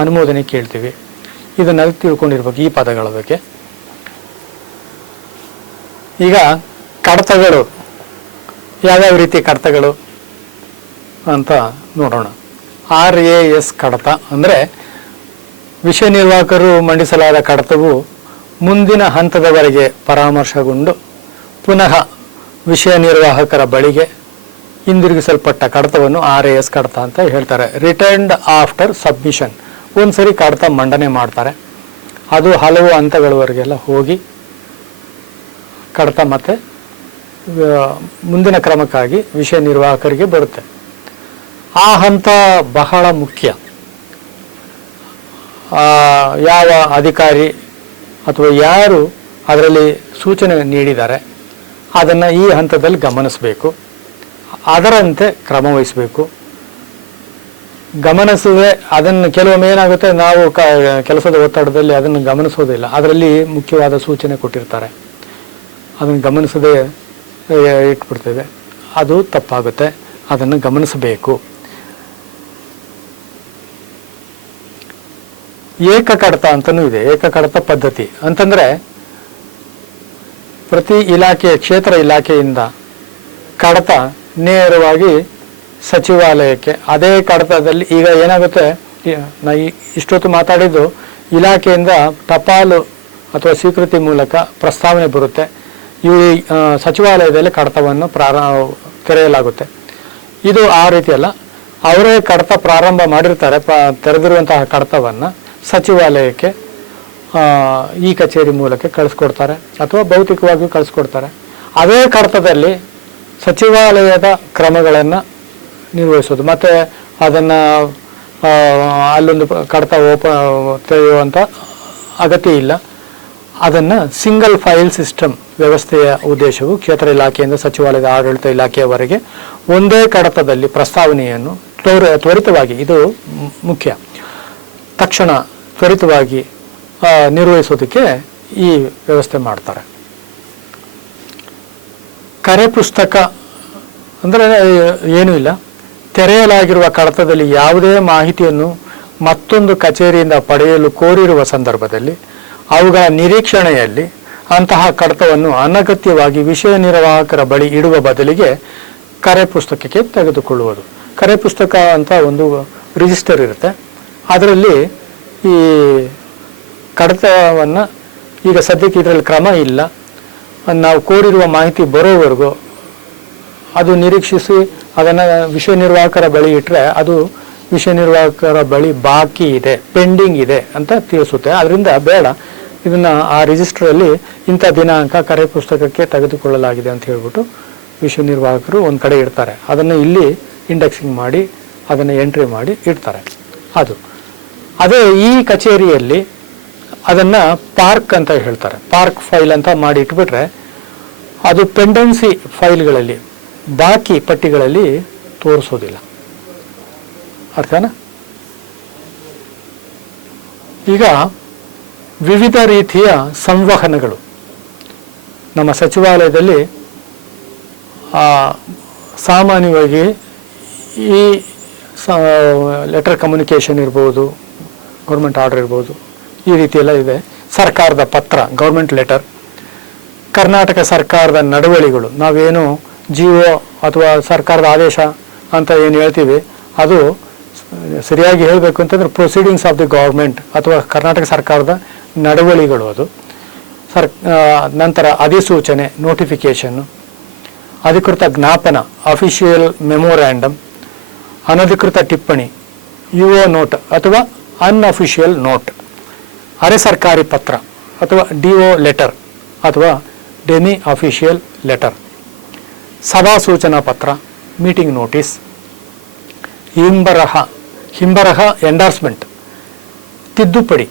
ಅನುಮೋದನೆ ಕೇಳ್ತೀವಿ. ಇದನ್ನೆಲ್ಲ ತಿಳ್ಕೊಂಡಿರ್ಬೇಕು ಈ ಪದಗಳ ಬಗ್ಗೆ. ಈಗ ಕಡತಗಳು ಯಾವ್ಯಾವ ರೀತಿ ಕಡತಗಳು ಅಂತ ನೋಡೋಣ. RAS ಕಡತ ಅಂದರೆ ವಿಷಯ ನಿರ್ವಾಹಕರು ಮಂಡಿಸಲಾದ ಕಡತವು ಮುಂದಿನ ಹಂತದವರೆಗೆ ಪರಾಮರ್ಶೆಗೊಂಡು ಪುನಃ ವಿಷಯ ನಿರ್ವಾಹಕರ ಬಳಿಗೆ ಹಿಂದಿರುಗಿಸಲ್ಪಟ್ಟ ಕಡತವನ್ನು RAS ಕಡತ ಅಂತ ಹೇಳ್ತಾರೆ. Returned after submission. ಒಂದ್ಸರಿ ಕಡತ ಮಂಡನೆ ಮಾಡ್ತಾರೆ, ಅದು ಹಲವು ಹಂತಗಳವರೆಗೆಲ್ಲ ಹೋಗಿ ಕಡತ ಮತ್ತೆ ಮುಂದಿನ ಕ್ರಮಕ್ಕಾಗಿ ವಿಷಯ ನಿರ್ವಾಹಕರಿಗೆ ಬರುತ್ತೆ. ಆ ಹಂತ ಬಹಳ ಮುಖ್ಯ. ಯಾವ ಅಧಿಕಾರಿ ಅಥವಾ ಯಾರು ಅದರಲ್ಲಿ ಸೂಚನೆ ನೀಡಿದ್ದಾರೆ ಅದನ್ನು ಈ ಹಂತದಲ್ಲಿ ಗಮನಿಸಬೇಕು, ಅದರಂತೆ ಕ್ರಮ ವಹಿಸಬೇಕು. ಗಮನಿಸದೆ ಅದನ್ನು ಕೆಲವೊಮ್ಮೆ ಏನಾಗುತ್ತೆ, ನಾವು ಕೆಲಸದ ಒತ್ತಡದಲ್ಲಿ ಅದನ್ನು ಗಮನಿಸೋದಿಲ್ಲ. ಅದರಲ್ಲಿ ಮುಖ್ಯವಾದ ಸೂಚನೆ ಕೊಟ್ಟಿರ್ತಾರೆ, ಅದನ್ನು ಗಮನಿಸದೆ ಇಟ್ಬಿಡ್ತೇವೆ, ಅದು ತಪ್ಪಾಗುತ್ತೆ. ಅದನ್ನು ಗಮನಿಸಬೇಕು. ಏಕಕಡತ ಅಂತಲೂ ಇದೆ. ಏಕಕಡತ ಪದ್ಧತಿ ಅಂತಂದರೆ ಪ್ರತಿ ಇಲಾಖೆ, ಕ್ಷೇತ್ರ ಇಲಾಖೆಯಿಂದ ಕಡತ ನೇರವಾಗಿ ಸಚಿವಾಲಯಕ್ಕೆ, ಅದೇ ಕಡತದಲ್ಲಿ ಈಗ ಏನಾಗುತ್ತೆ, ನಾ ಇಷ್ಟೊತ್ತು ಮಾತಾಡಿದ್ದು ಇಲಾಖೆಯಿಂದ ಟಪಾಲು ಅಥವಾ ಸ್ವೀಕೃತಿ ಮೂಲಕ ಪ್ರಸ್ತಾವನೆ ಬರುತ್ತೆ. ಈ ಸಚಿವಾಲಯದಲ್ಲಿ ಕಡತವನ್ನು ತೆರೆಯಲಾಗುತ್ತೆ. ಇದು ಆ ರೀತಿ ಅಲ್ಲ, ಅವರೇ ಕಡತ ಪ್ರಾರಂಭ ಮಾಡಿರ್ತಾರೆ. ತೆರೆದಿರುವಂತಹ ಕಡತವನ್ನು ಸಚಿವಾಲಯಕ್ಕೆ ಈ ಕಚೇರಿ ಮೂಲಕ ಕಳಿಸ್ಕೊಡ್ತಾರೆ ಅಥವಾ ಭೌತಿಕವಾಗಿ ಕಳಿಸ್ಕೊಡ್ತಾರೆ. ಅದೇ ಕಡತದಲ್ಲಿ ಸಚಿವಾಲಯದ ಕ್ರಮಗಳನ್ನು ನಿರ್ವಹಿಸೋದು, ಮತ್ತು ಅದನ್ನು ಅಲ್ಲೊಂದು ಕಡತ ತೆರೆಯುವಂಥ ಅಗತ್ಯ ಇಲ್ಲ. ಅದನ್ನು ಸಿಂಗಲ್ ಫೈಲ್ ಸಿಸ್ಟಮ್ ವ್ಯವಸ್ಥೆಯ ಉದ್ದೇಶವು ಕ್ಷೇತ್ರ ಇಲಾಖೆಯಿಂದ ಸಚಿವಾಲಯದ ಆಡಳಿತ ಇಲಾಖೆಯವರೆಗೆ ಒಂದೇ ಕಡತದಲ್ಲಿ ಪ್ರಸ್ತಾವನೆಯನ್ನು ತ್ವರಿತವಾಗಿ, ಇದು ಮುಖ್ಯ, ತಕ್ಷಣ ತ್ವರಿತವಾಗಿ ನಿರ್ವಹಿಸೋದಕ್ಕೆ ಈ ವ್ಯವಸ್ಥೆ ಮಾಡ್ತಾರೆ. ಕರೆ ಪುಸ್ತಕ ಅಂದರೆ ಏನೂ ಇಲ್ಲ, ತೆರೆಯಲಾಗಿರುವ ಕಡತದಲ್ಲಿ ಯಾವುದೇ ಮಾಹಿತಿಯನ್ನು ಮತ್ತೊಂದು ಕಚೇರಿಯಿಂದ ಪಡೆಯಲು ಕೋರಿರುವ ಸಂದರ್ಭದಲ್ಲಿ ಅವುಗಳ ನಿರೀಕ್ಷಣೆಯಲ್ಲಿ ಅಂತಹ ಕಡತವನ್ನು ಅನಗತ್ಯವಾಗಿ ವಿಷಯ ನಿರ್ವಾಹಕರ ಬಳಿ ಇಡುವ ಬದಲಿಗೆ ಕರೆ ಪುಸ್ತಕಕ್ಕೆ ತೆಗೆದುಕೊಳ್ಳುವುದು. ಕರೆ ಪುಸ್ತಕ ಅಂತ ಒಂದು ರಿಜಿಸ್ಟರ್ ಇರುತ್ತೆ, ಅದರಲ್ಲಿ ಈ ಕಡತವನ್ನು ಈಗ ಸದ್ಯಕ್ಕೆ ಇದರಲ್ಲಿ ಕ್ರಮ ಇಲ್ಲ, ನಾವು ಕೋರಿರುವ ಮಾಹಿತಿ ಬರೋವರೆಗೂ ಅದು ನಿರೀಕ್ಷಿಸಿ ಅದನ್ನು ವಿಷಯ ನಿರ್ವಾಹಕರ ಬಳಿ ಇಟ್ಟರೆ ಅದು ವಿಷಯ ನಿರ್ವಾಹಕರ ಬಳಿ ಬಾಕಿ ಇದೆ, ಪೆಂಡಿಂಗ್ ಇದೆ ಅಂತ ತಿಳಿಸುತ್ತೆ. ಅದರಿಂದ ಬೇಡ, ಇದನ್ನು ಆ ರಿಜಿಸ್ಟ್ರಲ್ಲಿ ಇಂಥ ದಿನಾಂಕ ಕರೆ ಪುಸ್ತಕಕ್ಕೆ ತೆಗೆದುಕೊಳ್ಳಲಾಗಿದೆ ಅಂತ ಹೇಳ್ಬಿಟ್ಟು ವಿಷಯ ನಿರ್ವಾಹಕರು ಒಂದು ಕಡೆ ಇಡ್ತಾರೆ. ಅದನ್ನು ಇಲ್ಲಿ ಇಂಡೆಕ್ಸಿಂಗ್ ಮಾಡಿ ಅದನ್ನು ಎಂಟ್ರಿ ಮಾಡಿ ಇಡ್ತಾರೆ. ಅದೇ ಈ ಕಚೇರಿಯಲ್ಲಿ ಅದನ್ನು ಪಾರ್ಕ್ ಅಂತ ಹೇಳ್ತಾರೆ, ಪಾರ್ಕ್ ಫೈಲ್ ಅಂತ ಮಾಡಿ ಇಟ್ಬಿಟ್ರೆ ಅದು ಪೆಂಡೆನ್ಸಿ ಫೈಲ್ಗಳಲ್ಲಿ, ಬಾಕಿ ಪಟ್ಟಿಗಳಲ್ಲಿ ತೋರಿಸೋದಿಲ್ಲ. ಅರ್ಥನಾ? ಈಗ ವಿವಿಧ ರೀತಿಯ ಸಂವಹನಗಳು ನಮ್ಮ ಸಚಿವಾಲಯದಲ್ಲಿ ಸಾಮಾನ್ಯವಾಗಿ ಈ ಲೆಟರ್ ಕಮ್ಯುನಿಕೇಷನ್ ಇರ್ಬೋದು, ಗೌರ್ಮೆಂಟ್ ಆರ್ಡರ್ ಇರ್ಬೋದು, ಈ ರೀತಿಯೆಲ್ಲ ಇದೆ. ಸರ್ಕಾರದ ಪತ್ರ, ಗೌರ್ಮೆಂಟ್ ಲೆಟರ್, ಕರ್ನಾಟಕ ಸರ್ಕಾರದ ನಡವಳಿಗಳು, ನಾವೇನು ಜಿಒ ಅಥವಾ ಸರ್ಕಾರದ ಆದೇಶ ಅಂತ ಏನು ಹೇಳ್ತೀವಿ ಅದು ಸರಿಯಾಗಿ ಹೇಳಬೇಕು ಅಂತಂದರೆ ಪ್ರೊಸೀಡಿಂಗ್ಸ್ ಆಫ್ ದಿ ಗೌರ್ಮೆಂಟ್ ಅಥವಾ ಕರ್ನಾಟಕ ಸರ್ಕಾರದ ನಡವಳಿಗಳು. ಅದು ನಂತರ ಅಧಿಸೂಚನೆ, ನೋಟಿಫಿಕೇಷನ್ನು, ಅಧಿಕೃತ ಜ್ಞಾಪನ, ಅಫಿಷಿಯಲ್ ಮೆಮೊರ್ಯಾಂಡಮ್, ಅನಧಿಕೃತ ಟಿಪ್ಪಣಿ, ಯುಒ ನೋಟ್ ಅಥವಾ ಅನ್ಅಫಿಷಿಯಲ್ ನೋಟ್, ಅರೆ ಸರ್ಕಾರಿ ಪತ್ರ ಅಥವಾ ಡಿಒ ಲೆಟರ್ ಅಥವಾ ಡೆಮಿ ಅಫಿಷಿಯಲ್ ಲೆಟರ್, ಸಭಾ ಸೂಚನಾ ಪತ್ರ, ಮೀಟಿಂಗ್ ನೋಟಿಸ್, ಹಿಂಬರಹ ಎಂಡಾರ್ಸ್ಮೆಂಟ್, ತಿದ್ದುಪಡಿ,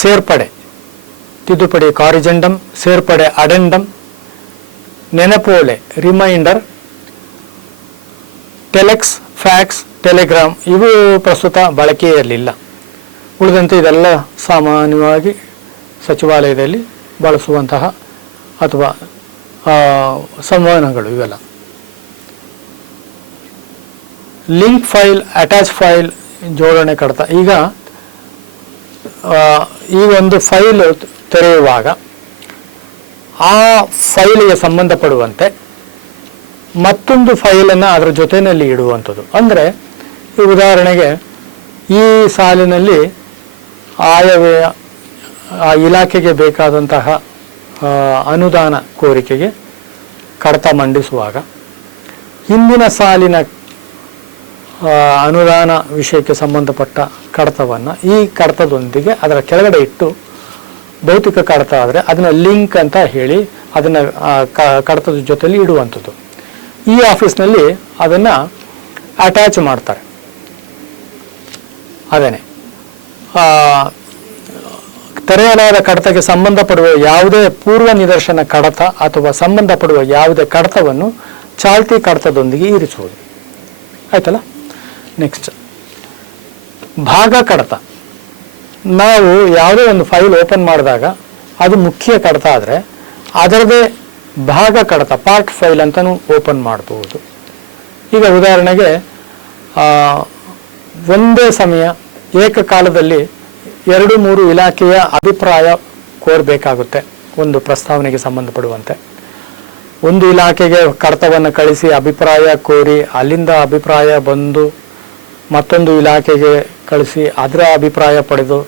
ಸೇರ್ಪಡೆ, ತಿದ್ದುಪಡಿ ಕಾರಿಜೆಂಡಮ್, ಸೇರ್ಪಡೆ ಅಡೆಂಡಮ್, ನೆನಪೋಲೆ, ರಿಮೈಂಡರ್, ಟೆಲೆಕ್ಸ್, ಫ್ಯಾಕ್ಸ್, ಟೆಲಿಗ್ರಾಮ್ ಇವು ಪ್ರಸ್ತುತ ಬಳಕೆಯಲ್ಲಿಲ್ಲ. ಉಳಿದಂತೆ ಇದೆಲ್ಲ ಸಾಮಾನ್ಯವಾಗಿ ಸಚಿವಾಲಯದಲ್ಲಿ ಬಳಸುವಂತಹ ಅಥವಾ ಸಂವಹನಗಳು ಇವೆಲ್ಲ. ಲಿಂಕ್ ಫೈಲ್, ಅಟ್ಯಾಚ್ ಫೈಲ್, ಜೋಡಣೆ ಕಡತ. ಈಗ ಈ ಒಂದು ಫೈಲ್ ತೆರೆಯುವಾಗ ಆ ಫೈಲಿಗೆ ಸಂಬಂಧಪಡುವಂತೆ ಮತ್ತೊಂದು ಫೈಲನ್ನು ಅದರ ಜೊತೆಯಲ್ಲಿ ಇಡುವಂಥದ್ದು. ಅಂದರೆ ಈ ಉದಾಹರಣೆಗೆ ಈ ಸಾಲಿನಲ್ಲಿ ಆಯವ್ಯಯ ಆ ಇಲಾಖೆಗೆ ಬೇಕಾದಂತಹ ಅನುದಾನ ಕೋರಿಕೆಗೆ ಕಡತ ಮಂಡಿಸುವಾಗ ಹಿಂದಿನ ಸಾಲಿನ ಅನುದಾನ ವಿಷಯಕ್ಕೆ ಸಂಬಂಧಪಟ್ಟ ಕಡತವನ್ನು ಈ ಕಡತದೊಂದಿಗೆ ಅದರ ಕೆಳಗಡೆ ಇಟ್ಟು, ಭೌತಿಕ ಕಡತ ಆದರೆ ಅದನ್ನು ಲಿಂಕ್ ಅಂತ ಹೇಳಿ ಅದನ್ನು ಕಡತದ ಜೊತೆಯಲ್ಲಿ ಇಡುವಂಥದ್ದು. ಈ ಆಫೀಸ್ನಲ್ಲಿ ಅದನ್ನು ಅಟ್ಯಾಚ್ ಮಾಡ್ತಾರೆ. ಅದೇನೆ ತೆರೆಯಲಾದ ಕಡತಕ್ಕೆ ಸಂಬಂಧಪಡುವ ಯಾವುದೇ ಪೂರ್ವ ನಿದರ್ಶನ ಕಡತ ಅಥವಾ ಸಂಬಂಧಪಡುವ ಯಾವುದೇ ಕಡತವನ್ನು ಚಾಲ್ತಿ ಕಡತದೊಂದಿಗೆ ಇರಿಸುವುದು. ಆಯ್ತಲ್ಲ? ನೆಕ್ಸ್ಟ್ ಭಾಗ ಕಡತ. ನಾವು ಯಾವುದೇ ಒಂದು ಫೈಲ್ ಓಪನ್ ಮಾಡಿದಾಗ ಅದು ಮುಖ್ಯ ಕಡತ ಆದರೆ ಅದರದೇ ಭಾಗ ಕಡತ, ಪಾರ್ಟ್ ಫೈಲ್ ಅಂತಲೂ ಓಪನ್ ಮಾಡಬಹುದು. ಈಗ ಉದಾಹರಣೆಗೆ ಒಂದೇ ಸಮಯ ಏಕಕಾಲದಲ್ಲಿ 2-3 ಇಲಾಖೆಯ ಅಭಿಪ್ರಾಯ ಕೋರಬೇಕಾಗುತ್ತೆ ಒಂದು ಪ್ರಸ್ತಾವನೆಗೆ ಸಂಬಂಧಪಡುವಂತೆ. ಒಂದು ಇಲಾಖೆಗೆ ಕಡತವನ್ನು ಕಳಿಸಿ ಅಭಿಪ್ರಾಯ ಕೋರಿ ಅಲ್ಲಿಂದ ಅಭಿಪ್ರಾಯ ಬಂದು ಮತ್ತೊಂದು ಇಲಾಖೆಗೆ ಕಳಿಸಿ ಅದರ ಅಭಿಪ್ರಾಯ ಪಡೆದು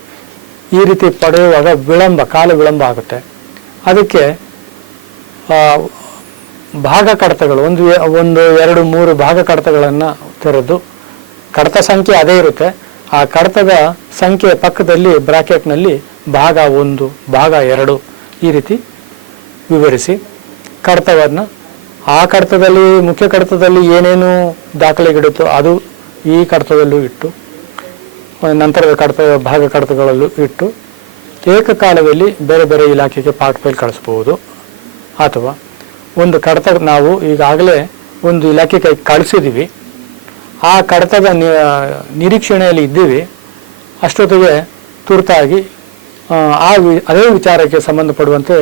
ಈ ರೀತಿ ಪಡೆಯುವಾಗ ಕಾಲ ವಿಳಂಬ ಆಗುತ್ತೆ. ಅದಕ್ಕೆ ಭಾಗ ಕಡತಗಳು, 1-2-3 ಭಾಗ ಕಡತಗಳನ್ನು ತೆರೆದು, ಕಡತ ಸಂಖ್ಯೆ ಅದೇ ಇರುತ್ತೆ, ಆ ಕಡತದ ಸಂಖ್ಯೆ ಪಕ್ಕದಲ್ಲಿ ಬ್ರಾಕೆಟ್ನಲ್ಲಿ ಭಾಗ 1, ಭಾಗ 2 ಈ ರೀತಿ ವಿವರಿಸಿ ಕಡತವನ್ನು ಆ ಕಡತದಲ್ಲಿ, ಮುಖ್ಯ ಕಡತದಲ್ಲಿ ಏನೇನು ದಾಖಲೆಗಿಡುತ್ತೋ ಅದು ಈ ಕಡತದಲ್ಲೂ ಇಟ್ಟು, ನಂತರದ ಭಾಗ ಕಡತಗಳಲ್ಲೂ ಇಟ್ಟು ಏಕಕಾಲದಲ್ಲಿ ಬೇರೆ ಬೇರೆ ಇಲಾಖೆಗೆ ಪಾರ್ಟ್ ಫೈಲ್ ಕಳಿಸ್ಬೋದು. ಅಥವಾ ಒಂದು ಕಡತ ನಾವು ಈಗಾಗಲೇ ಒಂದು ಇಲಾಖೆಗೆ ಕಳಿಸಿದ್ದೀವಿ, ಆ ಕಡತದ ನಿರೀಕ್ಷಣೆಯಲ್ಲಿ ಇದ್ದೀವಿ, ಅಷ್ಟೊತ್ತಿಗೆ ತುರ್ತಾಗಿ ಅದೇ ವಿಚಾರಕ್ಕೆ ಸಂಬಂಧಪಡುವಂತೆ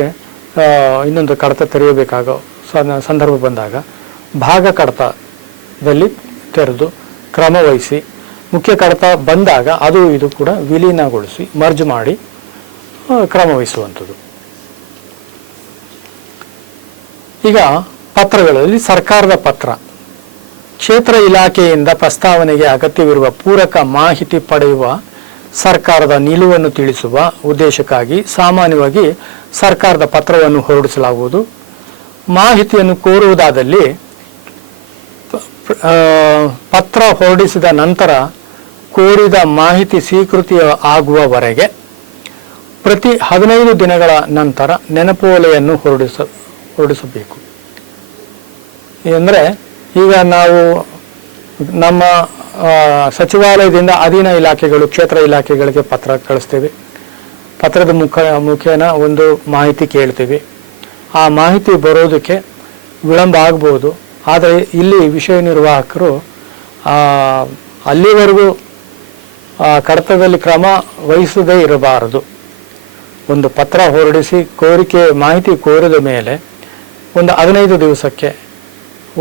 ಇನ್ನೊಂದು ಕಡತ ತೆರೆಯಬೇಕಾಗೋ ಸಂದರ್ಭ ಬಂದಾಗ ಭಾಗ ಕಡತದಲ್ಲಿ ತೆರೆದು ಕ್ರಮವಹಿಸಿ ಮುಖ್ಯ ಕಡತ ಬಂದಾಗ ಅದು ಇದು ಕೂಡ ವಿಲೀನಗೊಳಿಸಿ ಮರ್ಜ್ ಮಾಡಿ ಕ್ರಮವಹಿಸುವಂಥದ್ದು. ಈಗ ಪತ್ರಗಳಲ್ಲಿ ಸರ್ಕಾರದ ಪತ್ರ, ಕ್ಷೇತ್ರ ಇಲಾಖೆಯಿಂದ ಪ್ರಸ್ತಾವನೆಗೆ ಅಗತ್ಯವಿರುವ ಪೂರಕ ಮಾಹಿತಿ ಪಡೆಯುವ ಸರ್ಕಾರದ ನಿಲುವನ್ನು ತಿಳಿಸುವ ಉದ್ದೇಶಕ್ಕಾಗಿ ಸಾಮಾನ್ಯವಾಗಿ ಸರ್ಕಾರದ ಪತ್ರವನ್ನು ಹೊರಡಿಸಲಾಗುವುದು. ಮಾಹಿತಿಯನ್ನು ಕೋರುವುದಾದಲ್ಲಿ ಪತ್ರ ಹೊರಡಿಸಿದ ನಂತರ ಕೋರಿದ ಮಾಹಿತಿ ಸ್ವೀಕೃತಿ ಆಗುವವರೆಗೆ ಪ್ರತಿ 15 ದಿನಗಳ ನಂತರ ನೆನಪೋಲೆಯನ್ನು ಹೊರಡಿಸಬೇಕು. ಅಂದರೆ ಈಗ ನಾವು ನಮ್ಮ ಸಚಿವಾಲಯದಿಂದ ಅಧೀನ ಇಲಾಖೆಗಳು, ಕ್ಷೇತ್ರ ಇಲಾಖೆಗಳಿಗೆ ಪತ್ರ ಕಳಿಸ್ತೇವೆ. ಪತ್ರದ ಮುಖೇನ ಒಂದು ಮಾಹಿತಿ ಕೇಳ್ತೀವಿ. ಆ ಮಾಹಿತಿ ಬರೋದಕ್ಕೆ ವಿಳಂಬ ಆಗ್ಬೋದು. ಆದರೆ ಇಲ್ಲಿ ವಿಷಯ ನಿರ್ವಾಹಕರು ಅಲ್ಲಿವರೆಗೂ ಕಡತದಲ್ಲಿ ಕ್ರಮ ವಹಿಸದೇ ಇರಬಾರದು. ಒಂದು ಪತ್ರ ಹೊರಡಿಸಿ ಮಾಹಿತಿ ಕೋರಿದ ಮೇಲೆ ಒಂದು 15 ದಿವಸಕ್ಕೆ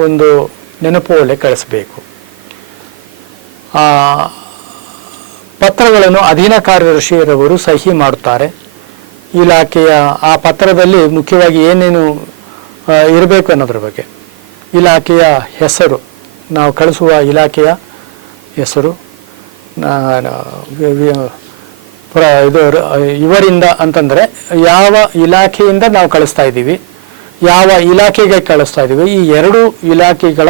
ಒಂದು ನೆನಪೋಲೆ ಕಳಿಸಬೇಕು. ಪತ್ರಗಳನ್ನು ಅಧೀನ ಕಾರ್ಯದರ್ಶಿಯರವರು ಸಹಿ ಮಾಡುತ್ತಾರೆ. ಇಲಾಖೆಯ ಆ ಪತ್ರದಲ್ಲಿ ಮುಖ್ಯವಾಗಿ ಏನೇನು ಇರಬೇಕು ಅನ್ನೋದ್ರ ಬಗ್ಗೆ, ಇಲಾಖೆಯ ಹೆಸರು, ನಾವು ಕಳಿಸುವ ಇಲಾಖೆಯ ಹೆಸರು, ಇದು ಇವರಿಂದ ಅಂತಂದರೆ ಯಾವ ಇಲಾಖೆಯಿಂದ ನಾವು ಕಳಿಸ್ತಾ ಇದ್ದೀವಿ, ಯಾವ ಇಲಾಖೆಗೆ ಕಳಿಸ್ತಾ ಇದ್ದೀವಿ, ಈ 2 ಇಲಾಖೆಗಳ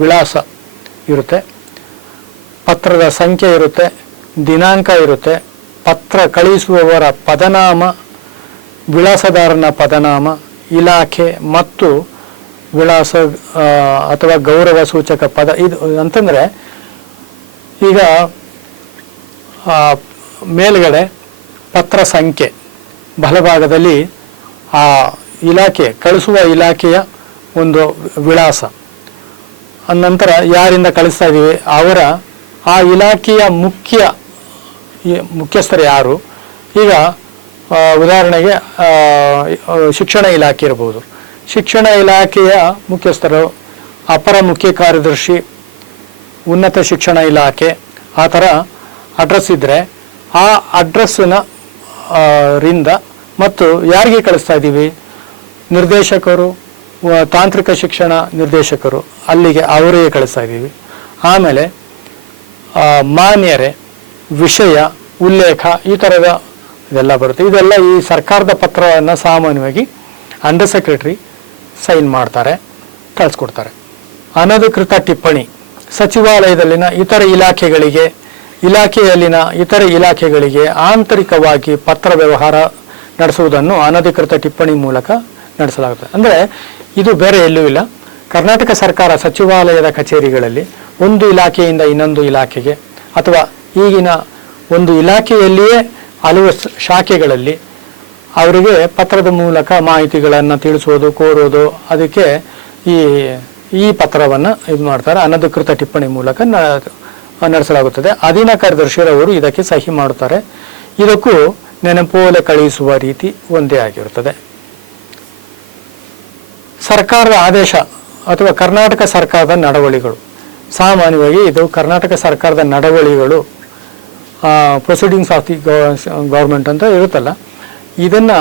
ವಿಳಾಸ ಇರುತ್ತೆ, ಪತ್ರದ ಸಂಖ್ಯೆ ಇರುತ್ತೆ, ದಿನಾಂಕ ಇರುತ್ತೆ, ಪತ್ರ ಕಳಿಸುವವರ ಪದನಾಮ, ವಿಳಾಸದಾರನ ಪದನಾಮ, ಇಲಾಖೆ ಮತ್ತು ವಿಳಾಸ ಅಥವಾ ಗೌರವ ಸೂಚಕ ಪದ. ಇದು ಅಂತಂದರೆ ಈಗ ಮೇಲ್ಗಡೆ ಪತ್ರ ಸಂಖ್ಯೆ, ಬಲಭಾಗದಲ್ಲಿ ಆ ಇಲಾಖೆ, ಕಳಿಸುವ ಇಲಾಖೆಯ ಒಂದು ವಿಳಾಸ, ಅನಂತರ ಯಾರಿಂದ ಕಳಿಸ್ತಾ ಇದ್ದೀವಿ ಅವರ ಆ ಇಲಾಖೆಯ ಮುಖ್ಯಸ್ಥರು ಯಾರು. ಈಗ ಉದಾಹರಣೆಗೆ ಶಿಕ್ಷಣ ಇಲಾಖೆ ಇರ್ಬೋದು, ಶಿಕ್ಷಣ ಇಲಾಖೆಯ ಮುಖ್ಯಸ್ಥರು, ಅಪರ ಮುಖ್ಯ ಕಾರ್ಯದರ್ಶಿ, ಉನ್ನತ ಶಿಕ್ಷಣ ಇಲಾಖೆ, ಆ ಥರ ಅಡ್ರೆಸ್ ಇದ್ದರೆ ಆ ಅಡ್ರೆಸ್ಸಿನ ರಿಂದ ಮತ್ತು ಯಾರಿಗೆ ಕಳಿಸ್ತಾ ಇದ್ದೀವಿ, ನಿರ್ದೇಶಕರು, ತಾಂತ್ರಿಕ ಶಿಕ್ಷಣ ನಿರ್ದೇಶಕರು, ಅಲ್ಲಿಗೆ ಅವರಿಗೆ ಕಳಿಸ್ತಾ ಇದ್ದೀವಿ. ಆಮೇಲೆ ಮಾನ್ಯರೇ, ವಿಷಯ, ಉಲ್ಲೇಖ, ಈ ಥರದ ಇದೆಲ್ಲ ಬರುತ್ತೆ. ಇದೆಲ್ಲ ಈ ಸರ್ಕಾರದ ಪತ್ರವನ್ನು ಸಾಮಾನ್ಯವಾಗಿ ಅಂಡರ್ ಸೆಕ್ರೆಟರಿ ಸೈನ್ ಮಾಡ್ತಾರೆ, ಕಳಿಸ್ಕೊಡ್ತಾರೆ. ಅನಧಿಕೃತ ಟಿಪ್ಪಣಿ, ಸಚಿವಾಲಯದಲ್ಲಿನ ಇತರ ಇಲಾಖೆಗಳಿಗೆ, ಇಲಾಖೆಯಲ್ಲಿನ ಇತರೆ ಇಲಾಖೆಗಳಿಗೆ ಆಂತರಿಕವಾಗಿ ಪತ್ರ ವ್ಯವಹಾರ ನಡೆಸುವುದನ್ನು ಅನಧಿಕೃತ ಟಿಪ್ಪಣಿ ಮೂಲಕ ನಡೆಸಲಾಗುತ್ತದೆ. ಅಂದರೆ ಇದು ಬೇರೆ ಎಲ್ಲೂ ಇಲ್ಲ. ಕರ್ನಾಟಕ ಸರ್ಕಾರ ಸಚಿವಾಲಯದ ಕಚೇರಿಗಳಲ್ಲಿ ಒಂದು ಇಲಾಖೆಯಿಂದ ಇನ್ನೊಂದು ಇಲಾಖೆಗೆ ಅಥವಾ ಈಗಿನ ಒಂದು ಇಲಾಖೆಯಲ್ಲಿಯೇ ಹಲವು ಶಾಖೆಗಳಲ್ಲಿ ಅವರಿಗೆ ಪತ್ರದ ಮೂಲಕ ಮಾಹಿತಿಗಳನ್ನು ತಿಳಿಸೋದು, ಕೋರೋದು, ಅದಕ್ಕೆ ಈ ಪತ್ರವನ್ನು ಇದು ಮಾಡ್ತಾರೆ, ಅನಧಿಕೃತ ಟಿಪ್ಪಣಿ ಮೂಲಕ ನಡೆಸಲಾಗುತ್ತದೆ. ಅಧೀನ ಕಾರ್ಯದರ್ಶಿಯರವರು ಇದಕ್ಕೆ ಸಹಿ ಮಾಡುತ್ತಾರೆ. ಇದಕ್ಕೂ ನೆನಪೋಲೆ ಕಳುಹಿಸುವ ರೀತಿ ಒಂದೇ ಆಗಿರುತ್ತದೆ. ಸರ್ಕಾರದ ಆದೇಶ ಅಥವಾ ಕರ್ನಾಟಕ ಸರ್ಕಾರದ ನಡವಳಿಗಳು, ಸಾಮಾನ್ಯವಾಗಿ ಇದು ಕರ್ನಾಟಕ ಸರ್ಕಾರದ ನಡವಳಿಗಳು, ಪ್ರೊಸೀಡಿಂಗ್ಸ್ ಆಫ್ ದಿ ಗೌರ್ಮೆಂಟ್ ಅಂತ ಇರುತ್ತಲ್ಲ, ಇದನ್ನು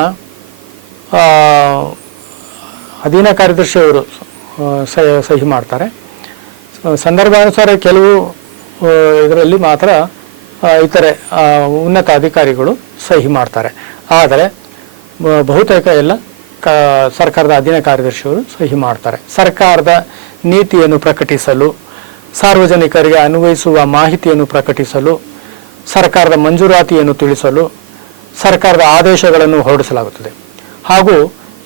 ಅಧೀನ ಕಾರ್ಯದರ್ಶಿಯವರು ಸಹಿ ಮಾಡ್ತಾರೆ. ಸಂದರ್ಭಾನುಸಾರ ಕೆಲವು ಇದರಲ್ಲಿ ಮಾತ್ರ ಇತರೆ ಉನ್ನತ ಅಧಿಕಾರಿಗಳು ಸಹಿ ಮಾಡ್ತಾರೆ. ಆದರೆ ಬಹುತೇಕ ಎಲ್ಲ ಸರ್ಕಾರದ ಅಧೀನ ಕಾರ್ಯದರ್ಶಿಯವರು ಸಹಿ ಮಾಡ್ತಾರೆ. ಸರ್ಕಾರದ ನೀತಿಯನ್ನು ಪ್ರಕಟಿಸಲು, ಸಾರ್ವಜನಿಕರಿಗೆ ಅನ್ವಯಿಸುವ ಮಾಹಿತಿಯನ್ನು ಪ್ರಕಟಿಸಲು, ಸರ್ಕಾರದ ಮಂಜೂರಾತಿಯನ್ನು ತಿಳಿಸಲು ಸರ್ಕಾರದ ಆದೇಶಗಳನ್ನು ಹೊರಡಿಸಲಾಗುತ್ತದೆ. ಹಾಗೂ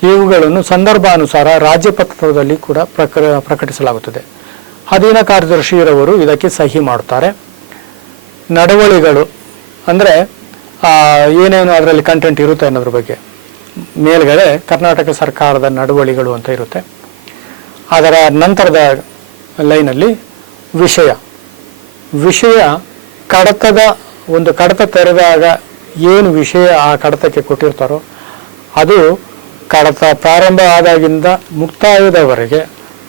ಇವುಗಳನ್ನು ಸಂದರ್ಭಾನುಸಾರ ರಾಜ್ಯಪತ್ರದಲ್ಲಿ ಕೂಡ ಪ್ರಕಟಿಸಲಾಗುತ್ತದೆ. ಅಧೀನ ಕಾರ್ಯದರ್ಶಿಯರವರು ಇದಕ್ಕೆ ಸಹಿ ಮಾಡುತ್ತಾರೆ. ನಡವಳಿಗಳು ಅಂದರೆ ಏನೇನು ಅದರಲ್ಲಿ ಕಂಟೆಂಟ್ ಇರುತ್ತೆ ಅನ್ನೋದ್ರ ಬಗ್ಗೆ. ಮೇಲ್ಗಡೆ ಕರ್ನಾಟಕ ಸರ್ಕಾರದ ನಡವಳಿಗಳು ಅಂತ ಇರುತ್ತೆ. ಅದರ ನಂತರದ ಲೈನಲ್ಲಿ ವಿಷಯ ಕಡತ ತೆರೆದಾಗ ಏನು ವಿಷಯ ಆ ಕಡತಕ್ಕೆ ಕೊಟ್ಟಿರ್ತಾರೋ ಅದು ಕಡತ ಪ್ರಾರಂಭ ಆದಾಗಿಂದ ಮುಕ್ತಾಯದವರೆಗೆ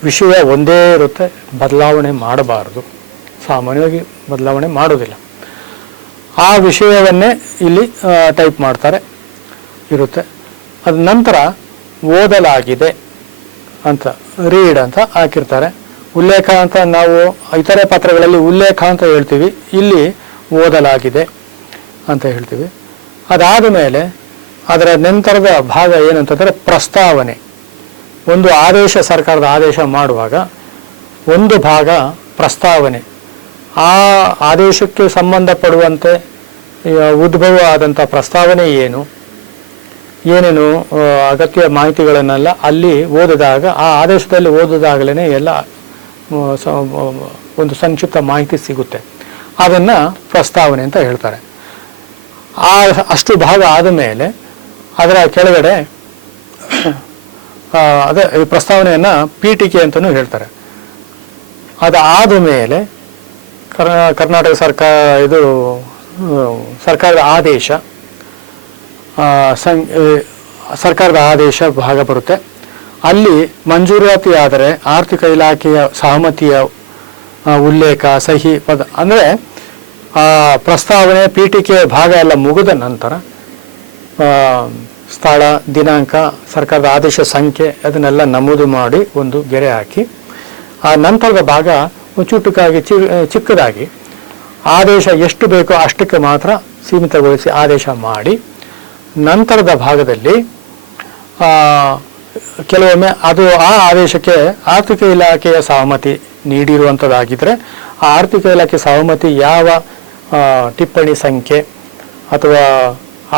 ವಿಷಯ ಒಂದೇ ಇರುತ್ತೆ, ಬದಲಾವಣೆ ಮಾಡಬಾರದು. ಸಾಮಾನ್ಯವಾಗಿ ಬದಲಾವಣೆ ಮಾಡೋದಿಲ್ಲ. ಆ ವಿಷಯವನ್ನೇ ಇಲ್ಲಿ ಟೈಪ್ ಮಾಡ್ತಾರೆ ಇರುತ್ತೆ. ಅದ ನಂತರ ಓದಲಾಗಿದೆ ಅಂತ ರೀಡ್ ಅಂತ ಹಾಕಿರ್ತಾರೆ. ಉಲ್ಲೇಖ ಅಂತ ನಾವು ಇತರೆ ಪತ್ರಗಳಲ್ಲಿ ಉಲ್ಲೇಖ ಅಂತ ಹೇಳ್ತೀವಿ, ಇಲ್ಲಿ ಓದಲಾಗಿದೆ ಅಂತ ಹೇಳ್ತೀವಿ. ಅದಾದ ಮೇಲೆ ಅದರ ನಂತರದ ಭಾಗ ಏನಂತಂದರೆ ಪ್ರಸ್ತಾವನೆ. ಒಂದು ಆದೇಶ, ಸರ್ಕಾರದ ಆದೇಶ ಮಾಡುವಾಗ ಒಂದು ಭಾಗ ಪ್ರಸ್ತಾವನೆ, ಆ ಆದೇಶಕ್ಕೆ ಸಂಬಂಧಪಡುವಂತೆ ಉದ್ಭವ ಆದಂಥ ಪ್ರಸ್ತಾವನೆ ಏನೇನು ಅಗತ್ಯ ಮಾಹಿತಿಗಳನ್ನೆಲ್ಲ ಅಲ್ಲಿ ಓದಿದಾಗ, ಆ ಆದೇಶದಲ್ಲಿ ಓದಿದಾಗಲೇ ಎಲ್ಲ ಒಂದು ಸಂಕ್ಷಿಪ್ತ ಮಾಹಿತಿ ಸಿಗುತ್ತೆ. ಅದನ್ನು ಪ್ರಸ್ತಾವನೆ ಅಂತ ಹೇಳ್ತಾರೆ. ಅಷ್ಟು ಭಾಗ ಆದ ಮೇಲೆ ಅದರ ಕೆಳಗಡೆ ಅದೇ ಪ್ರಸ್ತಾವನೆಯನ್ನು ಪೀಠಿಕೆ ಅಂತಲೂ ಹೇಳ್ತಾರೆ. ಅದಾದ ಮೇಲೆ ಕರ್ನಾಟಕ ಸರ್ಕಾರದ ಆದೇಶ, ಸರ್ಕಾರದ ಆದೇಶ ಭಾಗ ಬರುತ್ತೆ. ಅಲ್ಲಿ ಮಂಜೂರಾತಿ ಆದರೆ ಆರ್ಥಿಕ ಇಲಾಖೆಯ ಸಹಮತಿಯ ಉಲ್ಲೇಖ, ಸಹಿ ಪದ, ಅಂದರೆ ಪ್ರಸ್ತಾವನೆ ಪೀಠಿಕೆ ಭಾಗ ಎಲ್ಲ ಮುಗಿದ ನಂತರ ಸ್ಥಳ, ದಿನಾಂಕ, ಸರ್ಕಾರದ ಆದೇಶ ಸಂಖ್ಯೆ ಅದನ್ನೆಲ್ಲ ನಮೂದು ಮಾಡಿ ಒಂದು ಗೆರೆ ಹಾಕಿ, ಆ ನಂತರದ ಭಾಗ ಚುಟುಕಾಗಿ ಚಿಕ್ಕದಾಗಿ ಆದೇಶ ಎಷ್ಟು ಬೇಕೋ ಅಷ್ಟಕ್ಕೆ ಮಾತ್ರ ಸೀಮಿತಗೊಳಿಸಿ ಆದೇಶ ಮಾಡಿ, ನಂತರದ ಭಾಗದಲ್ಲಿ ಕೆಲವೊಮ್ಮೆ ಅದು ಆ ಆದೇಶಕ್ಕೆ ಆರ್ಥಿಕ ಇಲಾಖೆಯ ಸಹಮತಿ ನೀಡಿರುವಂಥದ್ದಾಗಿದ್ದರೆ ಆ ಆರ್ಥಿಕ ಇಲಾಖೆ ಸಹಮತಿ ಯಾವ ಟಿಪ್ಪಣಿ ಸಂಖ್ಯೆ ಅಥವಾ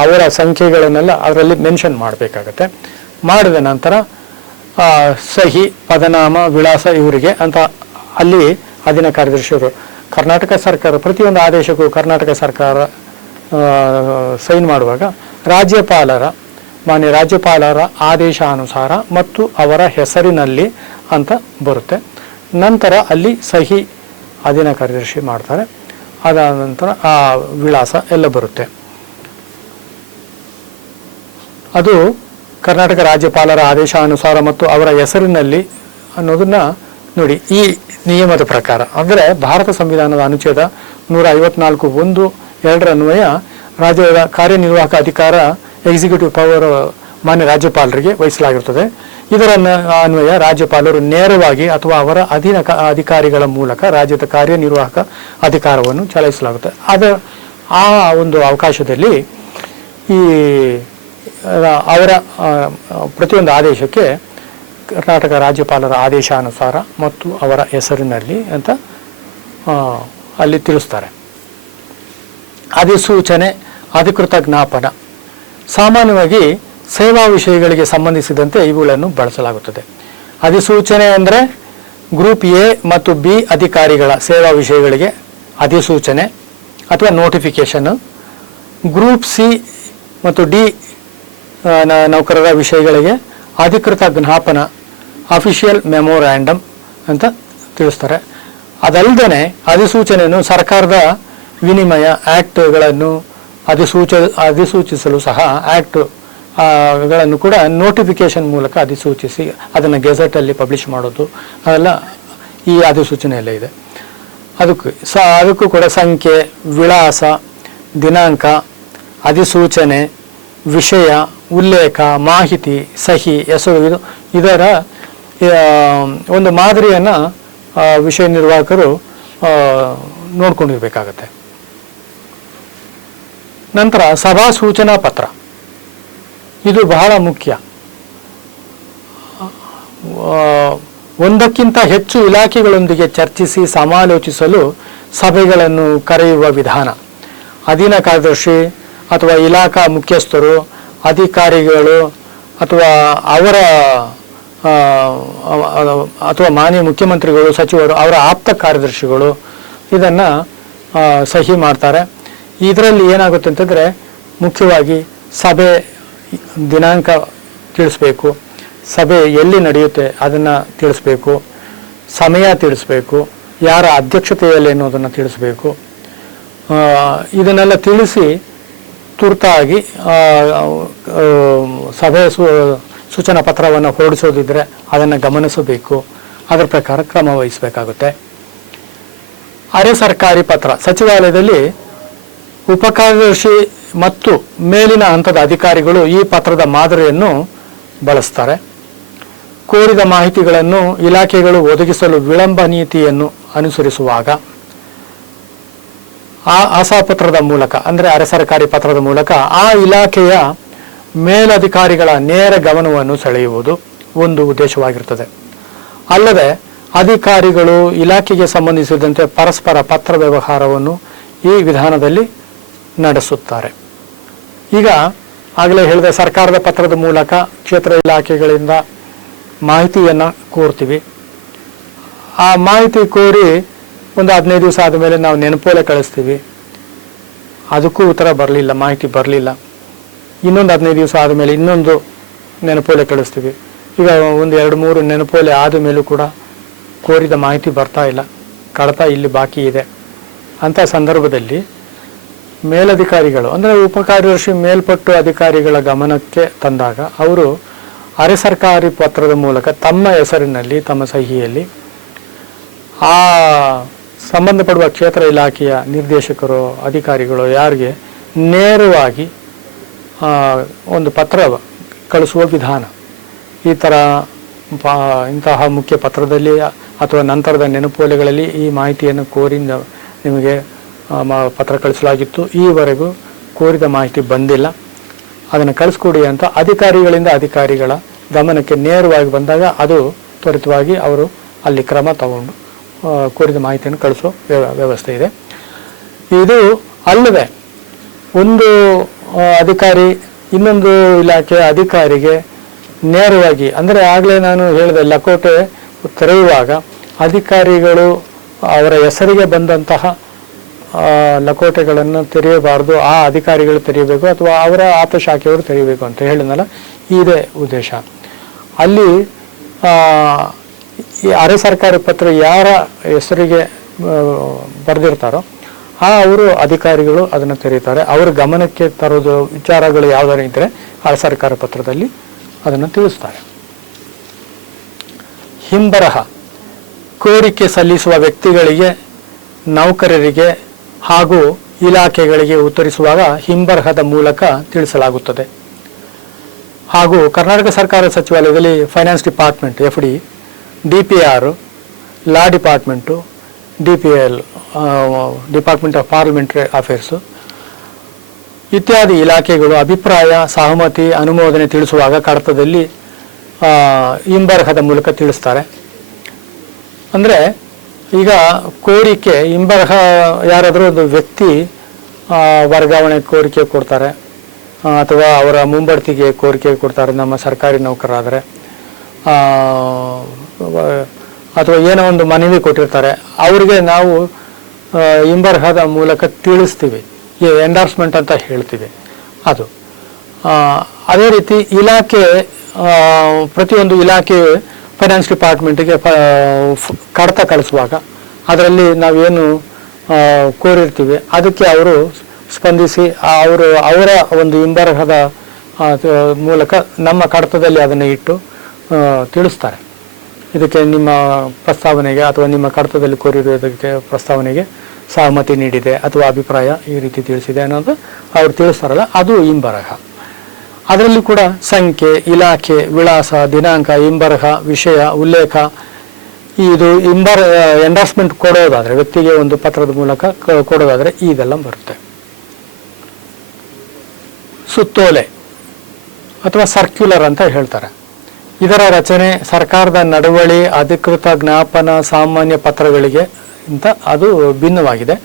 ಅವರ ಸಂಖ್ಯೆಗಳನ್ನೆಲ್ಲ ಅದರಲ್ಲಿ ಮೆನ್ಷನ್ ಮಾಡಬೇಕಾಗತ್ತೆ. ಮಾಡಿದ ನಂತರ ಸಹಿ, ಪದನಾಮ, ವಿಳಾಸ ಇವರಿಗೆ ಅಂತ ಅಲ್ಲಿ ಅಧೀನ ಕಾರ್ಯದರ್ಶಿಯವರು ಕರ್ನಾಟಕ ಸರ್ಕಾರ ಪ್ರತಿಯೊಂದು ಆದೇಶಕ್ಕೂ ಕರ್ನಾಟಕ ಸರ್ಕಾರ ಸೈನ್ ಮಾಡುವಾಗ ಮಾನ್ಯ ರಾಜ್ಯಪಾಲರ ಆದೇಶಾನುಸಾರ ಮತ್ತು ಅವರ ಹೆಸರಿನಲ್ಲಿ ಅಂತ ಬರುತ್ತೆ. ನಂತರ ಅಲ್ಲಿ ಸಹಿ ಅಧೀನ ಕಾರ್ಯದರ್ಶಿ ಮಾಡ್ತಾರೆ. ಅದಾದ ನಂತರ ಆ ವಿಳಾಸ ಎಲ್ಲ ಬರುತ್ತೆ. ಅದು ಕರ್ನಾಟಕ ರಾಜ್ಯಪಾಲರ ಆದೇಶಾನುಸಾರ ಮತ್ತು ಅವರ ಹೆಸರಿನಲ್ಲಿ ಅನ್ನೋದನ್ನ ನೋಡಿ. ಈ ನಿಯಮದ ಪ್ರಕಾರ ಅಂದರೆ ಭಾರತ ಸಂವಿಧಾನದ ಅನುಚ್ಛೇದ 154(1)(2) ಅನ್ವಯ ರಾಜ್ಯದ ಕಾರ್ಯನಿರ್ವಾಹಕ ಅಧಿಕಾರ ಎಕ್ಸಿಕ್ಯೂಟಿವ್ ಪವರ್ ಮಾನ್ಯ ರಾಜ್ಯಪಾಲರಿಗೆ ವಹಿಸಲಾಗಿರುತ್ತದೆ. ಇದರ ಅನ್ವಯ ರಾಜ್ಯಪಾಲರು ನೇರವಾಗಿ ಅಥವಾ ಅವರ ಅಧೀನ ಅಧಿಕಾರಿಗಳ ಮೂಲಕ ರಾಜ್ಯದ ಕಾರ್ಯನಿರ್ವಾಹಕ ಅಧಿಕಾರವನ್ನು ಚಲಾಯಿಸಲಾಗುತ್ತೆ. ಆ ಒಂದು ಅವಕಾಶದಲ್ಲಿ ಈ ಅವರ ಪ್ರತಿಯೊಂದು ಆದೇಶಕ್ಕೆ ಕರ್ನಾಟಕ ರಾಜ್ಯಪಾಲರ ಆದೇಶಾನುಸಾರ ಮತ್ತು ಅವರ ಹೆಸರಿನಲ್ಲಿ ಅಂತ ಅಲ್ಲಿ ತಿಳಿಸ್ತಾರೆ. ಅಧಿಸೂಚನೆ, ಅಧಿಕೃತ ಜ್ಞಾಪನ ಸಾಮಾನ್ಯವಾಗಿ ಸೇವಾ ವಿಷಯಗಳಿಗೆ ಸಂಬಂಧಿಸಿದಂತೆ ಇವುಗಳನ್ನು ಬಳಸಲಾಗುತ್ತದೆ. ಅಧಿಸೂಚನೆ ಅಂದರೆ ಗ್ರೂಪ್ ಎ ಮತ್ತು ಬಿ ಅಧಿಕಾರಿಗಳ ಸೇವಾ ವಿಷಯಗಳಿಗೆ ಅಧಿಸೂಚನೆ ಅಥವಾ ನೋಟಿಫಿಕೇಶನ್, ಗ್ರೂಪ್ ಸಿ ಮತ್ತು ಡಿ ನೌಕರರ ವಿಷಯಗಳಿಗೆ ಅಧಿಕೃತ ಜ್ಞಾಪನ, ಅಫಿಷಿಯಲ್ ಮೆಮೊರ್ಯಾಂಡಮ್ ಅಂತ ತಿಳಿಸ್ತಾರೆ. ಅದಲ್ಲದೆ ಅಧಿಸೂಚನೆಯನ್ನು ಸರ್ಕಾರದ ವಿನಿಮಯ ಆ್ಯಕ್ಟ್ಗಳನ್ನು ಅಧಿಸೂಚಿಸಲು ಸಹ ಗಳನ್ನು ಕೂಡ ನೋಟಿಫಿಕೇಶನ್ ಮೂಲಕ ಅಧಿಸೂಚಿಸಿ ಅದನ್ನು ಪಬ್ಲಿಷ್ ಮಾಡೋದು ಅದೆಲ್ಲ ಈ ಅಧಿಸೂಚನೆಯಲ್ಲೇ ಇದೆ. ಅದಕ್ಕೂ ಕೂಡ ಸಂಖ್ಯೆ, ವಿಳಾಸ, ದಿನಾಂಕ, ಅಧಿಸೂಚನೆ, ವಿಷಯ, ಉಲ್ಲೇಖ, ಮಾಹಿತಿ, ಸಹಿ, ಹೆಸರು ಇದರ ಒಂದು ಮಾದರಿಯನ್ನು ವಿಷಯ ನಿರ್ವಾಹಕರು ನೋಡ್ಕೊಂಡಿರ್ಬೇಕಾಗತ್ತೆ. ನಂತರ ಸಭಾ ಸೂಚನಾ ಪತ್ರ, ಇದು ಬಹಳ ಮುಖ್ಯ. ಒಂದಕ್ಕಿಂತ ಹೆಚ್ಚು ಇಲಾಖೆಗಳೊಂದಿಗೆ ಚರ್ಚಿಸಿ ಸಮಾಲೋಚಿಸಲು ಸಭೆಗಳನ್ನು ಕರೆಯುವ ವಿಧಾನ. ಅಧೀನ ಕಾರ್ಯದರ್ಶಿ ಅಥವಾ ಇಲಾಖಾ ಮುಖ್ಯಸ್ಥರು, ಅಧಿಕಾರಿಗಳು ಅಥವಾ ಅಥವಾ ಮಾನ್ಯ ಮುಖ್ಯಮಂತ್ರಿಗಳು, ಸಚಿವರು, ಅವರ ಆಪ್ತ ಕಾರ್ಯದರ್ಶಿಗಳು ಇದನ್ನು ಸಹಿ ಮಾಡ್ತಾರೆ. ಇದರಲ್ಲಿ ಏನಾಗುತ್ತೆ ಅಂತಂದರೆ ಮುಖ್ಯವಾಗಿ ಸಭೆ ದಿನಾಂಕ ತಿಳಿಸ್ಬೇಕು, ಸಭೆ ಎಲ್ಲಿ ನಡೆಯುತ್ತೆ ಅದನ್ನು ತಿಳಿಸ್ಬೇಕು, ಸಮಯ ತಿಳಿಸ್ಬೇಕು, ಯಾರ ಅಧ್ಯಕ್ಷತೆಯಲ್ಲಿ ಅನ್ನೋದನ್ನು ತಿಳಿಸ್ಬೇಕು. ಇದನ್ನೆಲ್ಲ ತಿಳಿಸಿ ತುರ್ತಾಗಿ ಸಭೆ ಸೂಚನಾ ಪತ್ರವನ್ನು ಹೊರಡಿಸೋದಿದ್ರೆ ಅದನ್ನು ಗಮನಿಸಬೇಕು, ಅದರ ಪ್ರಕಾರ ಕ್ರಮ ವಹಿಸಬೇಕಾಗುತ್ತೆ. ಅರೆ ಸರ್ಕಾರಿ ಪತ್ರ ಸಚಿವಾಲಯದಲ್ಲಿ ಉಪಕಾರ್ಯದರ್ಶಿ ಮತ್ತು ಮೇಲಿನ ಹಂತದ ಅಧಿಕಾರಿಗಳು ಈ ಪತ್ರದ ಮಾದರಿಯನ್ನು ಬಳಸ್ತಾರೆ. ಕೋರಿದ ಮಾಹಿತಿಗಳನ್ನು ಇಲಾಖೆಗಳು ಒದಗಿಸಲು ವಿಳಂಬ ನೀತಿಯನ್ನು ಅನುಸರಿಸುವಾಗ ಆ ಆಶಾಪತ್ರದ ಮೂಲಕ ಅಂದರೆ ಅರೆ ಸರ್ಕಾರಿ ಪತ್ರದ ಮೂಲಕ ಆ ಇಲಾಖೆಯ ಮೇಲಧಿಕಾರಿಗಳ ನೇರ ಗಮನವನ್ನು ಸೆಳೆಯುವುದು ಒಂದು ಉದ್ದೇಶವಾಗಿರುತ್ತದೆ. ಅಲ್ಲದೆ ಅಧಿಕಾರಿಗಳು ಇಲಾಖೆಗೆ ಸಂಬಂಧಿಸಿದಂತೆ ಪರಸ್ಪರ ಪತ್ರ ವ್ಯವಹಾರವನ್ನು ಈ ವಿಧಾನದಲ್ಲಿ ನಡೆಸುತ್ತಾರೆ. ಈಗ ಆಗಲೇ ಹೇಳಿದ ಸರ್ಕಾರದ ಪತ್ರದ ಮೂಲಕ ಕ್ಷೇತ್ರ ಇಲಾಖೆಗಳಿಂದ ಮಾಹಿತಿಯನ್ನು ಕೋರ್ತೀವಿ. ಆ ಮಾಹಿತಿ ಕೋರಿ ಒಂದು 15 ದಿವಸ ಆದಮೇಲೆ ನಾವು ನೆನಪೋಲೆ ಕಳಿಸ್ತೀವಿ, ಅದಕ್ಕೂ ಉತ್ತರ ಬರಲಿಲ್ಲ, ಮಾಹಿತಿ ಬರಲಿಲ್ಲ. ಇನ್ನೊಂದು 15 ದಿವಸ ಆದಮೇಲೆ ಇನ್ನೊಂದು ನೆನಪೋಲೆ ಕಳಿಸ್ತೀವಿ. ಈಗ ಒಂದು 2-3 ನೆನಪೋಲೆ ಆದ ಮೇಲೂ ಕೂಡ ಕೋರಿದ ಮಾಹಿತಿ ಬರ್ತಾ ಇಲ್ಲ, ಕಡತ ಇಲ್ಲಿ ಬಾಕಿ ಇದೆ. ಅಂಥ ಸಂದರ್ಭದಲ್ಲಿ ಮೇಲಧಿಕಾರಿಗಳು ಅಂದರೆ ಉಪಕಾರ್ಯದರ್ಶಿ ಮೇಲ್ಪಟ್ಟು ಅಧಿಕಾರಿಗಳ ಗಮನಕ್ಕೆ ತಂದಾಗ ಅವರು ಅರೆ ಸರ್ಕಾರಿ ಪತ್ರದ ಮೂಲಕ ತಮ್ಮ ಹೆಸರಿನಲ್ಲಿ ತಮ್ಮ ಸಹಿಯಲ್ಲಿ ಆ ಸಂಬಂಧಪಡುವ ಕ್ಷೇತ್ರ ಇಲಾಖೆಯ ನಿರ್ದೇಶಕರು ಅಧಿಕಾರಿಗಳು ಯಾರಿಗೆ ನೇರವಾಗಿ ಒಂದು ಪತ್ರ ಕಳಿಸುವ ವಿಧಾನ. ಈ ಥರ ಇಂತಹ ಮುಖ್ಯ ಪತ್ರದಲ್ಲಿ ಅಥವಾ ನಂತರದ ನೆನಪೋಲೆಗಳಲ್ಲಿ ಈ ಮಾಹಿತಿಯನ್ನು ಕೋರಿ ನಿಮಗೆ ಪತ್ರ ಕಳಿಸಲಾಗಿತ್ತು, ಈವರೆಗೂ ಕೋರಿದ ಮಾಹಿತಿ ಬಂದಿಲ್ಲ, ಅದನ್ನು ಕಳಿಸ್ಕೊಡಿ ಅಂತ ಅಧಿಕಾರಿಗಳಿಂದ ಅಧಿಕಾರಿಗಳ ಗಮನಕ್ಕೆ ನೇರವಾಗಿ ಬಂದಾಗ ಅದು ತ್ವರಿತವಾಗಿ ಅವರು ಅಲ್ಲಿ ಕ್ರಮ ತಗೊಂಡು ಕೋರಿದ ಮಾಹಿತಿಯನ್ನು ಕಳಿಸೋ ವ್ಯವಸ್ಥೆ ಇದೆ. ಇದು ಅಲ್ಲದೆ ಒಂದು ಅಧಿಕಾರಿ ಇನ್ನೊಂದು ಇಲಾಖೆಯ ಅಧಿಕಾರಿಗೆ ನೇರವಾಗಿ ಅಂದರೆ ಆಗಲೇ ನಾನು ಹೇಳಿದೆ ಲಕೋಟೆ ತೆರೆಯುವಾಗ ಅಧಿಕಾರಿಗಳು ಅವರ ಹೆಸರಿಗೆ ಬಂದಂತಹ ಲಕೋಟೆಗಳನ್ನು ತೆರೆಯಬಾರ್ದು, ಆ ಅಧಿಕಾರಿಗಳು ತೆರೆಯಬೇಕು ಅಥವಾ ಅವರ ಆಪ್ತ ಶಾಖೆಯವರು ತೆರೆಯಬೇಕು ಅಂತ ಹೇಳಿದ್ನಲ್ಲ, ಇದೇ ಉದ್ದೇಶ. ಅಲ್ಲಿ ಈ ಅರೆ ಸರ್ಕಾರಿ ಪತ್ರ ಯಾರ ಹೆಸರಿಗೆ ಬರೆದಿರ್ತಾರೋ ಅವರು ಅಧಿಕಾರಿಗಳು ಅದನ್ನು ತೆರೀತಾರೆ. ಅವರ ಗಮನಕ್ಕೆ ತರೋದು ವಿಚಾರಗಳು ಯಾವುದಾರು ಇದ್ದರೆ ಅರೆ ಸರ್ಕಾರಿ ಪತ್ರದಲ್ಲಿ ಅದನ್ನು ತಿಳಿಸ್ತಾರೆ. ಹಿಂಬರಹ ಕೋರಿಕೆ ಸಲ್ಲಿಸುವ ವ್ಯಕ್ತಿಗಳಿಗೆ, ನೌಕರರಿಗೆ ಹಾಗೂ ಇಲಾಖೆಗಳಿಗೆ ಉತ್ತರಿಸುವಾಗ ಹಿಂಬರಹದ ಮೂಲಕ ತಿಳಿಸಲಾಗುತ್ತದೆ. ಹಾಗೂ ಕರ್ನಾಟಕ ಸರ್ಕಾರ ಸಚಿವಾಲಯದಲ್ಲಿ finance department FD, DPR, law department, DPL department of parliamentary affairs ಇತ್ಯಾದಿ ಇಲಾಖೆಗಳು ಅಭಿಪ್ರಾಯ, ಸಹಮತಿ, ಅನುಮೋದನೆ ತಿಳಿಸುವಾಗ ಕಡತದಲ್ಲಿ ಹಿಂಬರಹದ ಮೂಲಕ ತಿಳಿಸ್ತಾರೆ. ಅಂದರೆ ಈಗ ಕೋರಿಕೆ ಹಿಂಬರಹ ಯಾರಾದರೂ ಒಂದು ವ್ಯಕ್ತಿ ವರ್ಗಾವಣೆ ಕೋರಿಕೆ ಕೊಡ್ತಾರೆ ಅಥವಾ ಅವರ ಮುಂಬಡ್ತಿಗೆ ಕೋರಿಕೆ ಕೊಡ್ತಾರೆ, ನಮ್ಮ ಸರ್ಕಾರಿ ನೌಕರರಾದರೆ, ಅಥವಾ ಏನೋ ಒಂದು ಮನವಿ ಕೊಟ್ಟಿರ್ತಾರೆ, ಅವರಿಗೆ ನಾವು ಹಿಂಬರಹದ ಮೂಲಕ ತಿಳಿಸ್ತೀವಿ, ಎಂಡಾರ್ಸ್ಮೆಂಟ್ ಅಂತ ಹೇಳ್ತೀವಿ. ಅದು ಅದೇ ರೀತಿ ಇಲಾಖೆ, ಪ್ರತಿಯೊಂದು ಇಲಾಖೆ ಫೈನಾನ್ಸ್ ಡಿಪಾರ್ಟ್ಮೆಂಟಿಗೆ ಕಡತ ಕಳಿಸುವಾಗ ಅದರಲ್ಲಿ ನಾವೇನು ಕೋರಿರ್ತೀವಿ ಅದಕ್ಕೆ ಅವರು ಸ್ಪಂದಿಸಿ ಅವರ ಒಂದು ಹಿಂಬರಹದ ಮೂಲಕ ನಮ್ಮ ಕಡತದಲ್ಲಿ ಅದನ್ನು ಇಟ್ಟು ತಿಳಿಸ್ತಾರೆ. ಇದಕ್ಕೆ ನಿಮ್ಮ ಪ್ರಸ್ತಾವನೆಗೆ ಅಥವಾ ನಿಮ್ಮ ಕಡತದಲ್ಲಿ ಕೋರಿರುವುದಕ್ಕೆ ಪ್ರಸ್ತಾವನೆಗೆ ಸಹಮತಿ ನೀಡಿದೆ ಅಥವಾ ಅಭಿಪ್ರಾಯ ಈ ರೀತಿ ತಿಳಿಸಿದೆ ಅನ್ನೋದು ಅವರು ತಿಳಿಸ್ತಾರಲ್ಲ, ಅದು ಹಿಂಬರಹ. ಅದರಲ್ಲಿ ಕೂಡ ಸಂಖ್ಯೆ, ಇಲಾಖೆ, ವಿಳಾಸ, ದಿನಾಂಕ, ಹಿಂಬರಹ, ವಿಷಯ, ಉಲ್ಲೇಖ, ಇದು ಎಂಡಾರ್ಸ್ಮೆಂಟ್ ಕೊಡೋದಾದರೆ, ವ್ಯಕ್ತಿಗೆ ಒಂದು ಪತ್ರದ ಮೂಲಕ ಕೊಡೋದಾದರೆ ಇದೆಲ್ಲ ಬರುತ್ತೆ. ಸುತ್ತೋಲೆ ಅಥವಾ ಸರ್ಕ್ಯುಲರ್ ಅಂತ ಹೇಳ್ತಾರೆ. ಇದರ ರಚನೆ ಸರ್ಕಾರದ ನಡವಳಿ, ಅಧಿಕೃತ ಜ್ಞಾಪನ, ಸಾಮಾನ್ಯ ಪತ್ರಗಳಿಗೆ ಇಂಥ ಅದು ಭಿನ್ನವಾಗಿದೆ.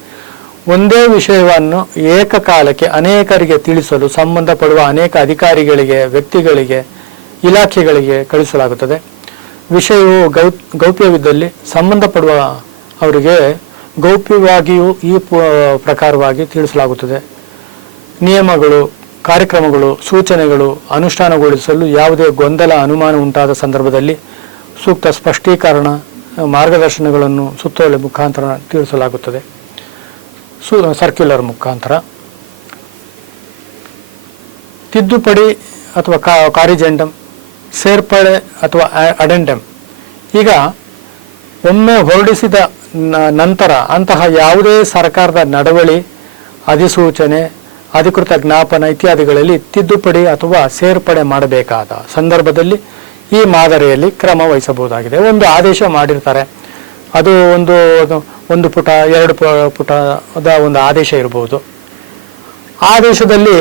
ಒಂದೇ ವಿಷಯವನ್ನು ಏಕಕಾಲಕ್ಕೆ ಅನೇಕರಿಗೆ ತಿಳಿಸಲು ಸಂಬಂಧಪಡುವ ಅನೇಕ ಅಧಿಕಾರಿಗಳಿಗೆ, ವ್ಯಕ್ತಿಗಳಿಗೆ, ಇಲಾಖೆಗಳಿಗೆ ಕಳಿಸಲಾಗುತ್ತದೆ. ವಿಷಯವು ಗೌಪ್ಯವಿದ್ದಲ್ಲಿ ಸಂಬಂಧಪಡುವ ಅವರಿಗೆ ಗೌಪ್ಯವಾಗಿಯೂ ಈ ಪ್ರಕಾರವಾಗಿ ತಿಳಿಸಲಾಗುತ್ತದೆ. ನಿಯಮಗಳು ಕಾರ್ಯಕ್ರಮಗಳು, ಸೂಚನೆಗಳು ಅನುಷ್ಠಾನಗೊಳಿಸಲು ಯಾವುದೇ ಗೊಂದಲ, ಅನುಮಾನ ಉಂಟಾದ ಸಂದರ್ಭದಲ್ಲಿ ಸೂಕ್ತ ಸ್ಪಷ್ಟೀಕರಣ, ಮಾರ್ಗದರ್ಶನಗಳನ್ನು ಸುತ್ತೋಲೆ ಮುಖಾಂತರ ತಿಳಿಸಲಾಗುತ್ತದೆ. ಸರ್ಕ್ಯುಲರ್ ಮುಖಾಂತರ. ತಿದ್ದುಪಡಿ ಅಥವಾ ಕಾರಿಜೆಂಡಮ್, ಸೇರ್ಪಡೆ ಅಥವಾ ಅಡೆಂಡಮ್. ಈಗ ಒಮ್ಮೆ ಹೊರಡಿಸಿದ ನಂತರ ಅಂತಹ ಯಾವುದೇ ಸರ್ಕಾರದ ನಡವಳಿ, ಅಧಿಸೂಚನೆ, ಅಧಿಕೃತ ಜ್ಞಾಪನ ಇತ್ಯಾದಿಗಳಲ್ಲಿ ತಿದ್ದುಪಡಿ ಅಥವಾ ಸೇರ್ಪಡೆ ಮಾಡಬೇಕಾದ ಸಂದರ್ಭದಲ್ಲಿ ಈ ಮಾದರಿಯಲ್ಲಿ ಕ್ರಮ ವಹಿಸಬಹುದಾಗಿದೆ. ಒಂದು ಆದೇಶ ಮಾಡಿರ್ತಾರೆ, ಅದು ಒಂದು ಪುಟ 2 ಪುಟದ ಒಂದು ಆದೇಶ ಇರಬಹುದು. ಆದೇಶದಲ್ಲಿ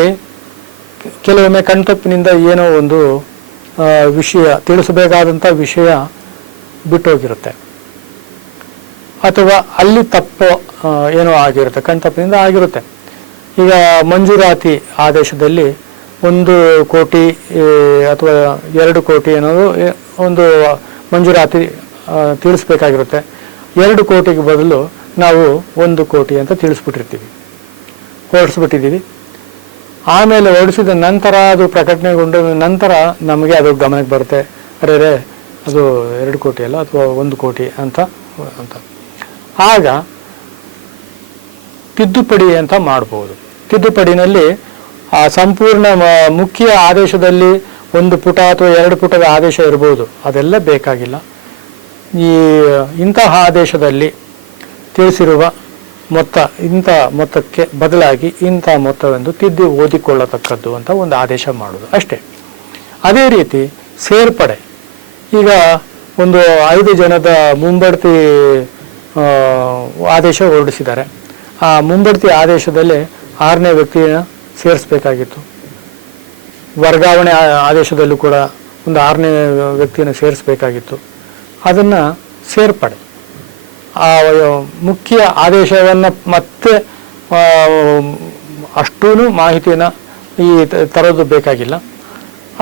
ಕೆಲವೊಮ್ಮೆ ಕಣ್ತಪ್ಪಿನಿಂದ ಏನೋ ಒಂದು ವಿಷಯ, ತಿಳಿಸಬೇಕಾದಂಥ ವಿಷಯ ಬಿಟ್ಟೋಗಿರುತ್ತೆ, ಅಥವಾ ಅಲ್ಲಿ ತಪ್ಪು ಏನೋ ಆಗಿರುತ್ತೆ, ಕಣ್ತಪ್ಪಿನಿಂದ ಆಗಿರುತ್ತೆ. ಈಗ ಮಂಜೂರಾತಿ ಆದೇಶದಲ್ಲಿ 1 ಕೋಟಿ ಅಥವಾ 2 ಕೋಟಿ ಅನ್ನೋದು ಒಂದು ಮಂಜೂರಾತಿ ತಿಳಿಸ್ಬೇಕಾಗಿರುತ್ತೆ. 2 ಕೋಟಿಗೆ ಬದಲು ನಾವು 1 ಕೋಟಿ ಅಂತ ತಿಳಿಸ್ಬಿಟ್ಟಿರ್ತೀವಿ, ಹೊರಡಿಸ್ಬಿಟ್ಟಿದ್ದೀವಿ. ಆಮೇಲೆ ಹೊರಡಿಸಿದ ನಂತರ ಅದು ಪ್ರಕಟಣೆಗೊಂಡ ನಂತರ ನಮಗೆ ಅದು ಗಮನಕ್ಕೆ ಬರುತ್ತೆ, ಅರೆ ಅದು 2 ಕೋಟಿ ಅಲ್ಲ ಅಥವಾ 1 ಕೋಟಿ ಅಂತ. ಆಗ ತಿದ್ದುಪಡಿ ಅಂತ ಮಾಡ್ಬೋದು. ತಿದ್ದುಪಡಿನಲ್ಲಿ ಆ ಸಂಪೂರ್ಣ ಮುಖ್ಯ ಆದೇಶದಲ್ಲಿ 1 ಪುಟ ಅಥವಾ 2 ಪುಟದ ಆದೇಶ ಇರ್ಬೋದು, ಅದೆಲ್ಲ ಬೇಕಾಗಿಲ್ಲ. ಇಂತಹ ಆದೇಶದಲ್ಲಿ ತಿಳಿಸಿರುವ ಮೊತ್ತ ಇಂಥ ಮೊತ್ತಕ್ಕೆ ಬದಲಾಗಿ ಇಂಥ ಮೊತ್ತವೆಂದು ತಿದ್ದಿ ಓದಿಕೊಳ್ಳತಕ್ಕದ್ದು ಅಂತ ಒಂದು ಆದೇಶ ಮಾಡೋದು ಅಷ್ಟೇ. ಅದೇ ರೀತಿ ಸೇರ್ಪಡೆ. ಈಗ ಒಂದು 5 ಜನದ ಮುಂಬಡ್ತಿ ಆದೇಶ ಹೊರಡಿಸಿದ್ದಾರೆ. ಆ ಮುಂಬಡ್ತಿ ಆದೇಶದಲ್ಲಿ 6ನೇ ವ್ಯಕ್ತಿಯನ್ನು ಸೇರಿಸಬೇಕಾಗಿತ್ತು. ವರ್ಗಾವಣೆ ಆದೇಶದಲ್ಲೂ ಕೂಡ ಒಂದು 6ನೇ ವ್ಯಕ್ತಿಯನ್ನು ಸೇರಿಸಬೇಕಾಗಿತ್ತು. ಅದನ್ನು ಸೇರ್ಪಡೆ, ಆ ಮುಖ್ಯ ಆದೇಶವನ್ನು ಮತ್ತೆ ಅಷ್ಟೂ ಮಾಹಿತಿಯನ್ನು ಈ ತರೋದು ಬೇಕಾಗಿಲ್ಲ.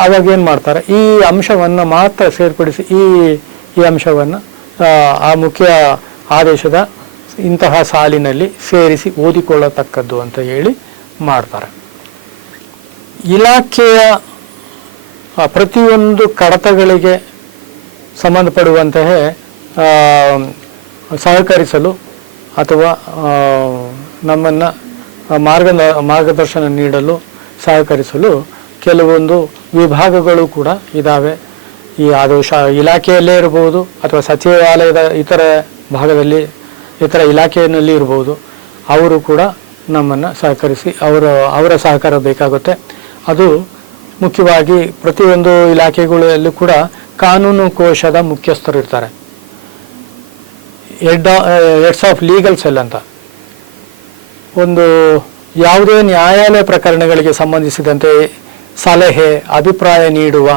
ಆವಾಗ ಏನು ಮಾಡ್ತಾರೆ, ಈ ಅಂಶವನ್ನು ಮಾತ್ರ ಸೇರ್ಪಡಿಸಿ ಈ ಅಂಶವನ್ನು ಆ ಮುಖ್ಯ ಆದೇಶದ ಇಂತಹ ಸಾಲಿನಲ್ಲಿ ಸೇರಿಸಿ ಓದಿಕೊಳ್ಳತಕ್ಕದ್ದು ಅಂತ ಹೇಳಿ ಮಾಡ್ತಾರೆ. ಇಲಾಖೆಯ ಪ್ರತಿಯೊಂದು ಕಡತಗಳಿಗೆ ಸಂಬಂಧಪಡುವಂತಹ ಸಹಕರಿಸಲು ಅಥವಾ ನಮ್ಮನ್ನು ಮಾರ್ಗದರ್ಶನ ನೀಡಲು ಸಹಕರಿಸಲು ಕೆಲವೊಂದು ವಿಭಾಗಗಳು ಕೂಡ ಇದ್ದಾವೆ. ಅದು ಇಲಾಖೆಯಲ್ಲೇ ಇರಬಹುದು ಅಥವಾ ಸಚಿವಾಲಯದ ಇತರ ಭಾಗದಲ್ಲಿ, ಇತರ ಇಲಾಖೆಯಲ್ಲಿ ಇರಬಹುದು. ಅವರು ಕೂಡ ನಮ್ಮನ್ನು ಸಹಕರಿಸಿ ಅವರ ಸಹಕಾರ ಬೇಕಾಗುತ್ತೆ. ಅದು ಮುಖ್ಯವಾಗಿ ಪ್ರತಿಯೊಂದು ಇಲಾಖೆಗಳಲ್ಲೂ ಕೂಡ ಕಾನೂನು ಕೋಶದ ಮುಖ್ಯಸ್ಥರು ಇರ್ತಾರೆ. ಹೆಡ್ಸ್ ಆಫ್ ಲೀಗಲ್ ಸೆಲ್ ಅಂತ ಒಂದು ಯಾವುದೇ ನ್ಯಾಯಾಲಯ ಪ್ರಕರಣಗಳಿಗೆ ಸಂಬಂಧಿಸಿದಂತೆ ಸಲಹೆ, ಅಭಿಪ್ರಾಯ ನೀಡುವ,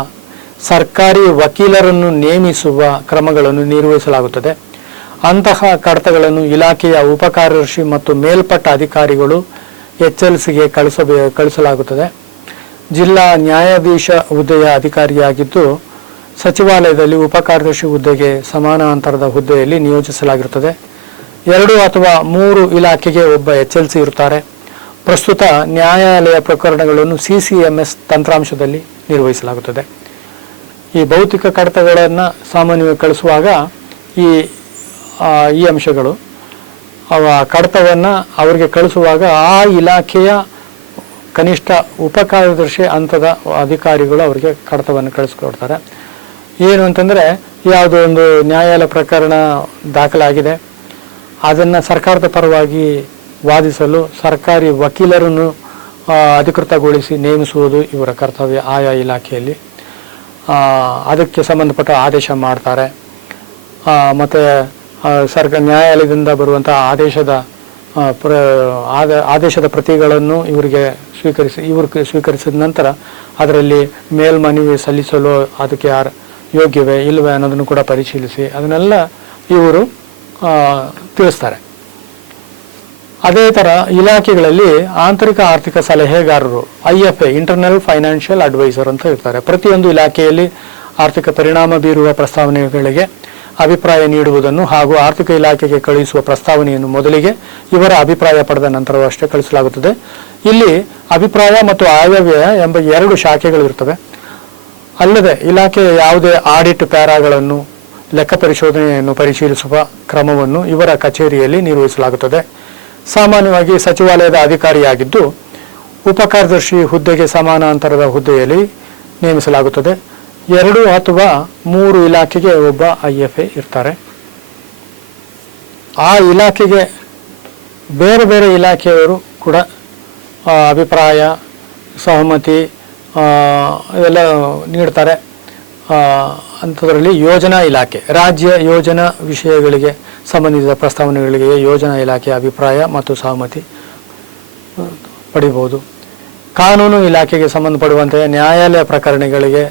ಸರ್ಕಾರಿ ವಕೀಲರನ್ನು ನೇಮಿಸುವ ಕ್ರಮಗಳನ್ನು ನಿರ್ವಹಿಸಲಾಗುತ್ತದೆ. ಅಂತಹ ಕಡತಗಳನ್ನು ಇಲಾಖೆಯ ಉಪಕಾರ್ಯದರ್ಶಿ ಮತ್ತು ಮೇಲ್ಪಟ್ಟ ಅಧಿಕಾರಿಗಳು HLCಗೆ ಕಳಿಸಲಾಗುತ್ತದೆ. ಜಿಲ್ಲಾ ನ್ಯಾಯಾಧೀಶ ಹುದ್ದೆಯ ಅಧಿಕಾರಿಯಾಗಿದ್ದು ಸಚಿವಾಲಯದಲ್ಲಿ ಉಪಕಾರ್ಯದರ್ಶಿ ಹುದ್ದೆಗೆ ಸಮಾನಾಂತರದ ಹುದ್ದೆಯಲ್ಲಿ ನಿಯೋಜಿಸಲಾಗಿರುತ್ತದೆ. 2 ಅಥವಾ 3 ಇಲಾಖೆಗೆ ಒಬ್ಬ HLC ಇರುತ್ತಾರೆ. ಪ್ರಸ್ತುತ ನ್ಯಾಯಾಲಯ ಪ್ರಕರಣಗಳನ್ನು CCMS ತಂತ್ರಾಂಶದಲ್ಲಿ ನಿರ್ವಹಿಸಲಾಗುತ್ತದೆ. ಈ ಭೌತಿಕ ಕಡತಗಳನ್ನು ಸಾಮಾನ್ಯವಾಗಿ ಕಳಿಸುವಾಗ ಈ ಅಂಶಗಳು ಕಡತವನ್ನು ಅವರಿಗೆ ಕಳಿಸುವಾಗ ಆ ಇಲಾಖೆಯ ಕನಿಷ್ಠ ಉಪಕಾರ್ಯದರ್ಶಿ ಹಂತದ ಅಧಿಕಾರಿಗಳು ಅವರಿಗೆ ಕಡತವನ್ನು ಕಳಿಸ್ಕೊಡ್ತಾರೆ. ಏನು ಅಂತಂದರೆ, ಯಾವುದೋ ಒಂದು ನ್ಯಾಯಾಲಯ ಪ್ರಕರಣ ದಾಖಲಾಗಿದೆ, ಅದನ್ನು ಸರ್ಕಾರದ ಪರವಾಗಿ ವಾದಿಸಲು ಸರ್ಕಾರಿ ವಕೀಲರನ್ನು ಅಧಿಕೃತಗೊಳಿಸಿ ನೇಮಿಸುವುದು ಇವರ ಕರ್ತವ್ಯ ಆಯಾ ಇಲಾಖೆಯಲ್ಲಿ. ಅದಕ್ಕೆ ಸಂಬಂಧಪಟ್ಟ ಆದೇಶ ಮಾಡ್ತಾರೆ. ಮತ್ತು ನ್ಯಾಯಾಲಯದಿಂದ ಬರುವಂಥ ಆದೇಶದ ಪ್ರತಿಗಳನ್ನು ಇವರು ಸ್ವೀಕರಿಸಿದ ನಂತರ ಅದರಲ್ಲಿ ಮೇಲ್ಮನವಿ ಸಲ್ಲಿಸಲು ಅದಕ್ಕೆ ಯೋಗ್ಯವೇ ಇಲ್ಲವೇ ಅನ್ನೋದನ್ನು ಕೂಡ ಪರಿಶೀಲಿಸಿ ಅದನ್ನೆಲ್ಲ ಇವರು ತಿಳಿಸ್ತಾರೆ. ಅದೇ ಥರ ಇಲಾಖೆಗಳಲ್ಲಿ ಆಂತರಿಕ ಆರ್ಥಿಕ ಸಲಹೆಗಾರರು IFA ಇಂಟರ್ನಲ್ ಫೈನಾನ್ಷಿಯಲ್ ಅಡ್ವೈಸರ್ ಅಂತ ಇರ್ತಾರೆ. ಪ್ರತಿಯೊಂದು ಇಲಾಖೆಯಲ್ಲಿ ಆರ್ಥಿಕ ಪರಿಣಾಮ ಬೀರುವ ಪ್ರಸ್ತಾವನೆಗಳಿಗೆ ಅಭಿಪ್ರಾಯ ನೀಡುವುದನ್ನು ಹಾಗೂ ಆರ್ಥಿಕ ಇಲಾಖೆಗೆ ಕಳುಹಿಸುವ ಪ್ರಸ್ತಾವನೆಯನ್ನು ಮೊದಲಿಗೆ ಇವರ ಅಭಿಪ್ರಾಯ ಪಡೆದ ನಂತರವಷ್ಟೇ ಕಳಿಸಲಾಗುತ್ತದೆ. ಇಲ್ಲಿ ಅಭಿಪ್ರಾಯ ಮತ್ತು ಆಯವ್ಯಯ ಎಂಬ 2 ಶಾಖೆಗಳಿರ್ತವೆ. ಅಲ್ಲದೆ ಇಲಾಖೆಯ ಯಾವುದೇ ಆಡಿಟ್ ಪ್ಯಾರಾಗಳನ್ನು ಲೆಕ್ಕ ಪರಿಶೋಧನೆಯನ್ನು ಪರಿಶೀಲಿಸುವ ಕ್ರಮವನ್ನು ಇವರ ಕಚೇರಿಯಲ್ಲಿ ನಿರ್ವಹಿಸಲಾಗುತ್ತದೆ. ಸಾಮಾನ್ಯವಾಗಿ ಸಚಿವಾಲಯದ ಅಧಿಕಾರಿಯಾಗಿದ್ದು ಉಪಕಾರ್ಯದರ್ಶಿ ಹುದ್ದೆಗೆ ಸಮಾನಾಂತರದ ಹುದ್ದೆಯಲ್ಲಿ ನೇಮಿಸಲಾಗುತ್ತದೆ. 2 ಅಥವಾ 3 ಇಲಾಖೆಗೆ ಒಬ್ಬ IFA ಇರ್ತಾರೆ. ಆ ಇಲಾಖೆಗೆ ಬೇರೆ ಬೇರೆ ಇಲಾಖೆಯವರು ಕೂಡ ಅಭಿಪ್ರಾಯ, ಸಹಮತಿ ಎಲ್ಲ ನೀಡ್ತಾರೆ. ಅಂಥದ್ರಲ್ಲಿ ಯೋಜನಾ ಇಲಾಖೆ, ರಾಜ್ಯ ಯೋಜನಾ ವಿಷಯಗಳಿಗೆ ಸಂಬಂಧಿಸಿದ ಪ್ರಸ್ತಾವನೆಗಳಿಗೆ ಯೋಜನಾ ಇಲಾಖೆ ಅಭಿಪ್ರಾಯ ಮತ್ತು ಸಹಮತಿ ಪಡಿಬಹುದು. ಕಾನೂನು ಇಲಾಖೆಗೆ ಸಂಬಂಧಪಡುವಂತೆ ನ್ಯಾಯಾಲಯ ಪ್ರಕರಣಗಳಿಗೆ,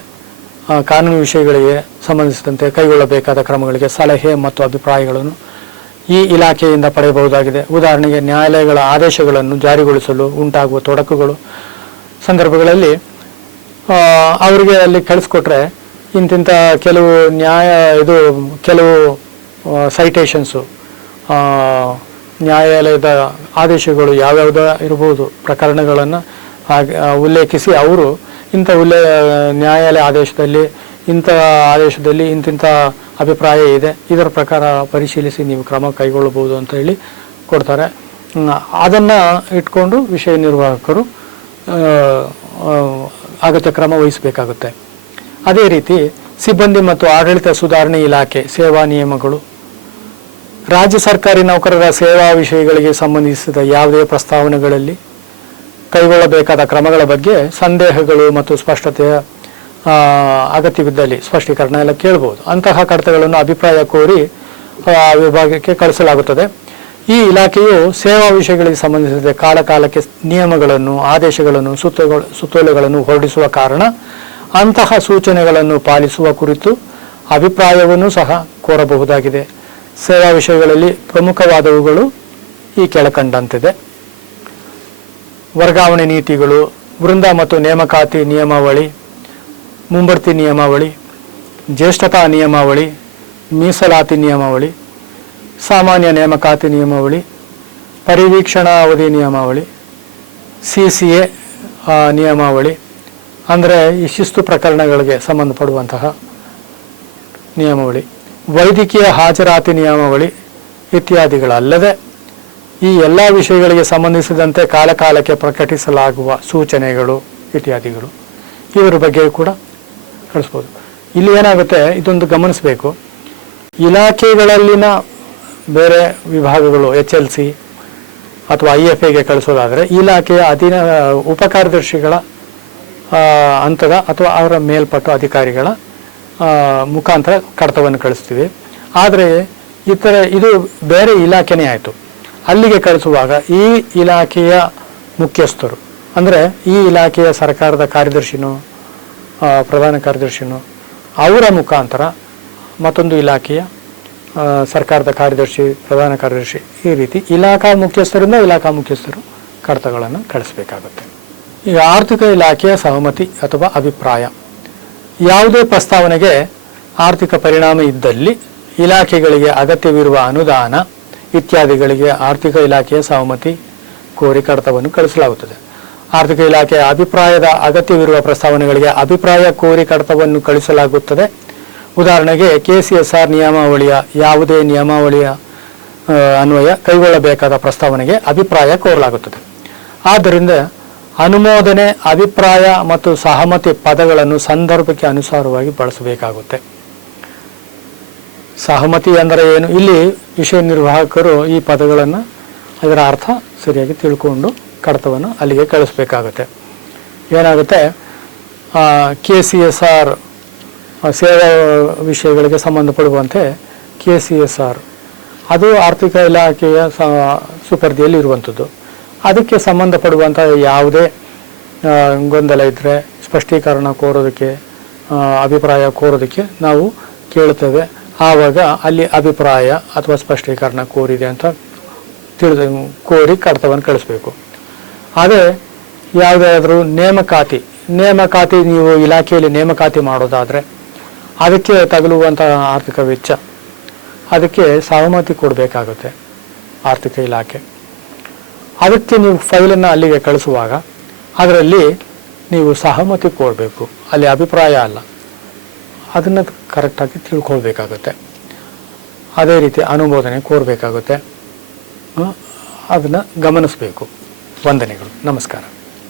ಕಾನೂನು ವಿಷಯಗಳಿಗೆ ಸಂಬಂಧಿಸಿದಂತೆ ಕೈಗೊಳ್ಳಬೇಕಾದ ಕ್ರಮಗಳಿಗೆ ಸಲಹೆ ಮತ್ತು ಅಭಿಪ್ರಾಯಗಳನ್ನು ಈ ಇಲಾಖೆಯಿಂದ ಪಡೆಯಬಹುದಾಗಿದೆ. ಉದಾಹರಣೆಗೆ ನ್ಯಾಯಾಲಯಗಳ ಆದೇಶಗಳನ್ನು ಜಾರಿಗೊಳಿಸಲು ಉಂಟಾಗುವ ತೊಡಕುಗಳು ಸಂದರ್ಭಗಳಲ್ಲಿ ಅವರಿಗೆ ಅಲ್ಲಿ ಕಳಿಸ್ಕೊಟ್ರೆ ಇಂತಿಂಥ ಕೆಲವು ಕೆಲವು ಸೈಟೇಷನ್ಸು, ನ್ಯಾಯಾಲಯದ ಆದೇಶಗಳು ಯಾವ್ಯಾವುದ ಇರಬಹುದು ಪ್ರಕರಣಗಳನ್ನು ಉಲ್ಲೇಖಿಸಿ ಅವರು ನ್ಯಾಯಾಲಯ ಆದೇಶದಲ್ಲಿ ಇಂತಿಂಥ ಅಭಿಪ್ರಾಯ ಇದೆ, ಇದರ ಪ್ರಕಾರ ಪರಿಶೀಲಿಸಿ ನೀವು ಕ್ರಮ ಕೈಗೊಳ್ಳಬಹುದು ಅಂತ ಹೇಳಿ ಕೊಡ್ತಾರೆ. ಅದನ್ನು ಇಟ್ಕೊಂಡು ವಿಷಯ ನಿರ್ವಾಹಕರು ಅಗತ್ಯ ಕ್ರಮ ವಹಿಸಬೇಕಾಗುತ್ತೆ. ಅದೇ ರೀತಿ ಸಿಬ್ಬಂದಿ ಮತ್ತು ಆಡಳಿತ ಸುಧಾರಣೆ ಇಲಾಖೆ ಸೇವಾ ನಿಯಮಗಳು, ರಾಜ್ಯ ಸರ್ಕಾರಿ ನೌಕರರ ಸೇವಾ ವಿಷಯಗಳಿಗೆ ಸಂಬಂಧಿಸಿದ ಯಾವುದೇ ಪ್ರಸ್ತಾವನೆಗಳಲ್ಲಿ ಕೈಗೊಳ್ಳಬೇಕಾದ ಕ್ರಮಗಳ ಬಗ್ಗೆ ಸಂದೇಹಗಳು ಮತ್ತು ಸ್ಪಷ್ಟತೆಯ ಅಗತ್ಯವಿದ್ದಲ್ಲಿ ಸ್ಪಷ್ಟೀಕರಣ ಎಲ್ಲ ಕೇಳಬಹುದು. ಅಂತಹ ಕಡತಗಳನ್ನು ಅಭಿಪ್ರಾಯ ಕೋರಿ ವಿಭಾಗಕ್ಕೆ ಕಳಿಸಲಾಗುತ್ತದೆ. ಈ ಇಲಾಖೆಯು ಸೇವಾ ವಿಷಯಗಳಿಗೆ ಸಂಬಂಧಿಸಿದ ಕಾಲಕಾಲಕ್ಕೆ ನಿಯಮಗಳನ್ನು, ಆದೇಶಗಳನ್ನು, ಸುತ್ತೋಲೆಗಳನ್ನು ಹೊರಡಿಸುವ ಕಾರಣ ಅಂತಹ ಸೂಚನೆಗಳನ್ನು ಪಾಲಿಸುವ ಕುರಿತು ಅಭಿಪ್ರಾಯವನ್ನು ಸಹ ಕೋರಬಹುದಾಗಿದೆ. ಸೇವಾ ವಿಷಯಗಳಲ್ಲಿ ಪ್ರಮುಖವಾದವುಗಳು ಈ ಕೆಳಕಂಡಂತಿದೆ: ವರ್ಗಾವಣೆ ನೀತಿಗಳು, ವೃಂದ ಮತ್ತು ನೇಮಕಾತಿ ನಿಯಮಾವಳಿ, ಮುಂಬಡ್ತಿ ನಿಯಮಾವಳಿ, ಜ್ಯೇಷ್ಠತಾ ನಿಯಮಾವಳಿ, ಮೀಸಲಾತಿ ನಿಯಮಾವಳಿ, ಸಾಮಾನ್ಯ ನೇಮಕಾತಿ ನಿಯಮಾವಳಿ, ಪರಿವೀಕ್ಷಣಾ ಅವಧಿ ನಿಯಮಾವಳಿ, CCA ನಿಯಮಾವಳಿ ಅಂದರೆ ಈ ಶಿಸ್ತು ಪ್ರಕರಣಗಳಿಗೆ ಸಂಬಂಧಪಡುವಂತಹ ನಿಯಮಾವಳಿ, ವೈದ್ಯಕೀಯ ಹಾಜರಾತಿ ನಿಯಮಾವಳಿ ಇತ್ಯಾದಿಗಳಲ್ಲದೆ ಈ ಎಲ್ಲ ವಿಷಯಗಳಿಗೆ ಸಂಬಂಧಿಸಿದಂತೆ ಕಾಲಕಾಲಕ್ಕೆ ಪ್ರಕಟಿಸಲಾಗುವ ಸೂಚನೆಗಳು ಇತ್ಯಾದಿಗಳು ಇವರ ಬಗ್ಗೆ ಕೂಡ ಕಳಿಸ್ಬೋದು. ಇಲ್ಲಿ ಏನಾಗುತ್ತೆ, ಇದೊಂದು ಗಮನಿಸಬೇಕು, ಇಲಾಖೆಗಳಲ್ಲಿನ ಬೇರೆ ವಿಭಾಗಗಳು HLC ಅಥವಾ IFAಗೆ ಕಳಿಸೋದಾದರೆ ಇಲಾಖೆಯ ಅಧೀನ ಉಪಕಾರ್ಯದರ್ಶಿಗಳ ಹಂತದ ಅಥವಾ ಅವರ ಮೇಲ್ಪಟ್ಟ ಅಧಿಕಾರಿಗಳ ಮುಖಾಂತರ ಕಡತವನ್ನು ಕಳಿಸ್ತೀವಿ. ಆದರೆ ಇದು ಬೇರೆ ಇಲಾಖೆನೇ ಆಯಿತು. ಅಲ್ಲಿಗೆ ಕಳಿಸುವಾಗ ಈ ಇಲಾಖೆಯ ಮುಖ್ಯಸ್ಥರು ಅಂದರೆ ಈ ಇಲಾಖೆಯ ಸರ್ಕಾರದ ಕಾರ್ಯದರ್ಶಿನೋ ಪ್ರಧಾನ ಕಾರ್ಯದರ್ಶಿನೋ ಅವರ ಮುಖಾಂತರ ಮತ್ತೊಂದು ಇಲಾಖೆಯ ಸರ್ಕಾರದ ಕಾರ್ಯದರ್ಶಿ, ಪ್ರಧಾನ ಕಾರ್ಯದರ್ಶಿ, ಈ ರೀತಿ ಇಲಾಖಾ ಮುಖ್ಯಸ್ಥರು ಕಡತಗಳನ್ನು ಕಳಿಸಬೇಕಾಗುತ್ತೆ. ಈಗ ಆರ್ಥಿಕ ಇಲಾಖೆಯ ಸಹಮತಿ ಅಥವಾ ಅಭಿಪ್ರಾಯ. ಯಾವುದೇ ಪ್ರಸ್ತಾವನೆಗೆ ಆರ್ಥಿಕ ಪರಿಣಾಮ ಇದ್ದಲ್ಲಿ ಇಲಾಖೆಗಳಿಗೆ ಅಗತ್ಯವಿರುವ ಅನುದಾನ ಇತ್ಯಾದಿಗಳಿಗೆ ಆರ್ಥಿಕ ಇಲಾಖೆಯ ಸಹಮತಿ ಕೋರಿ ಕಡತವನ್ನು ಕಳಿಸಲಾಗುತ್ತದೆ. ಆರ್ಥಿಕ ಇಲಾಖೆಯ ಅಭಿಪ್ರಾಯದ ಅಗತ್ಯವಿರುವ ಪ್ರಸ್ತಾವನೆಗಳಿಗೆ ಅಭಿಪ್ರಾಯ ಕೋರಿ ಕಡತವನ್ನು ಕಳಿಸಲಾಗುತ್ತದೆ. ಉದಾಹರಣೆಗೆ KCSR ನಿಯಮಾವಳಿಯ ಯಾವುದೇ ನಿಯಮಾವಳಿಯ ಅನ್ವಯ ಕೈಗೊಳ್ಳಬೇಕಾದ ಪ್ರಸ್ತಾವನೆಗೆ ಅಭಿಪ್ರಾಯ ಕೋರಲಾಗುತ್ತದೆ. ಆದ್ದರಿಂದ ಅನುಮೋದನೆ, ಅಭಿಪ್ರಾಯ ಮತ್ತು ಸಹಮತಿ ಪದಗಳನ್ನು ಸಂದರ್ಭಕ್ಕೆ ಅನುಸಾರವಾಗಿ ಬಳಸಬೇಕಾಗುತ್ತೆ. ಸಹಮತಿ ಅಂದರೆ ಏನು? ಇಲ್ಲಿ ವಿಷಯ ನಿರ್ವಾಹಕರು ಈ ಪದಗಳನ್ನು ಅದರ ಅರ್ಥ ಸರಿಯಾಗಿ ತಿಳ್ಕೊಂಡು ಕಡತವನ್ನು ಅಲ್ಲಿಗೆ ಕಳಿಸ್ಬೇಕಾಗುತ್ತೆ. ಏನಾಗುತ್ತೆ, KCSR ಸೇವಾ ವಿಷಯಗಳಿಗೆ ಸಂಬಂಧಪಡುವಂತೆ KCSR ಅದು ಆರ್ಥಿಕ ಇಲಾಖೆಯ ಸುಪರ್ದಿಯಲ್ಲಿ ಇರುವಂಥದ್ದು. ಅದಕ್ಕೆ ಸಂಬಂಧಪಡುವಂಥ ಯಾವುದೇ ಗೊಂದಲ ಇದ್ದರೆ ಸ್ಪಷ್ಟೀಕರಣ ಕೋರೋದಕ್ಕೆ, ಅಭಿಪ್ರಾಯ ಕೋರೋದಕ್ಕೆ ನಾವು ಕೇಳುತ್ತೇವೆ. ಆವಾಗ ಅಲ್ಲಿ ಅಭಿಪ್ರಾಯ ಅಥವಾ ಸ್ಪಷ್ಟೀಕರಣ ಕೋರಿದೆ ಅಂತ ಕೋರಿ ಕಡತವನ್ನು ಕಳಿಸ್ಬೇಕು. ಅದೇ ಯಾವುದಾದ್ರೂ ನೇಮಕಾತಿ ನೀವು ಇಲಾಖೆಯಲ್ಲಿ ನೇಮಕಾತಿ ಮಾಡೋದಾದರೆ ಅದಕ್ಕೆ ತಗಲುವಂಥ ಆರ್ಥಿಕ ವೆಚ್ಚ ಅದಕ್ಕೆ ಸಹಮತಿ ಕೊಡಬೇಕಾಗುತ್ತೆ ಆರ್ಥಿಕ ಇಲಾಖೆ. ಅದಕ್ಕೆ ನೀವು ಫೈಲನ್ನು ಅಲ್ಲಿಗೆ ಕಳಿಸುವಾಗ ಅದರಲ್ಲಿ ನೀವು ಸಹಮತಿ ಕೊಡಬೇಕು, ಅಲ್ಲಿ ಅಭಿಪ್ರಾಯ ಅಲ್ಲ, ಅದನ್ನು ಕರೆಕ್ಟಾಗಿ ತಿಳ್ಕೊಳ್ಬೇಕಾಗುತ್ತೆ. ಅದೇ ರೀತಿ ಅನುಮೋದನೆ ಕೋರಬೇಕಾಗುತ್ತೆ, ಅದನ್ನು ಗಮನಿಸಬೇಕು. ವಂದನೆಗಳು, ನಮಸ್ಕಾರ.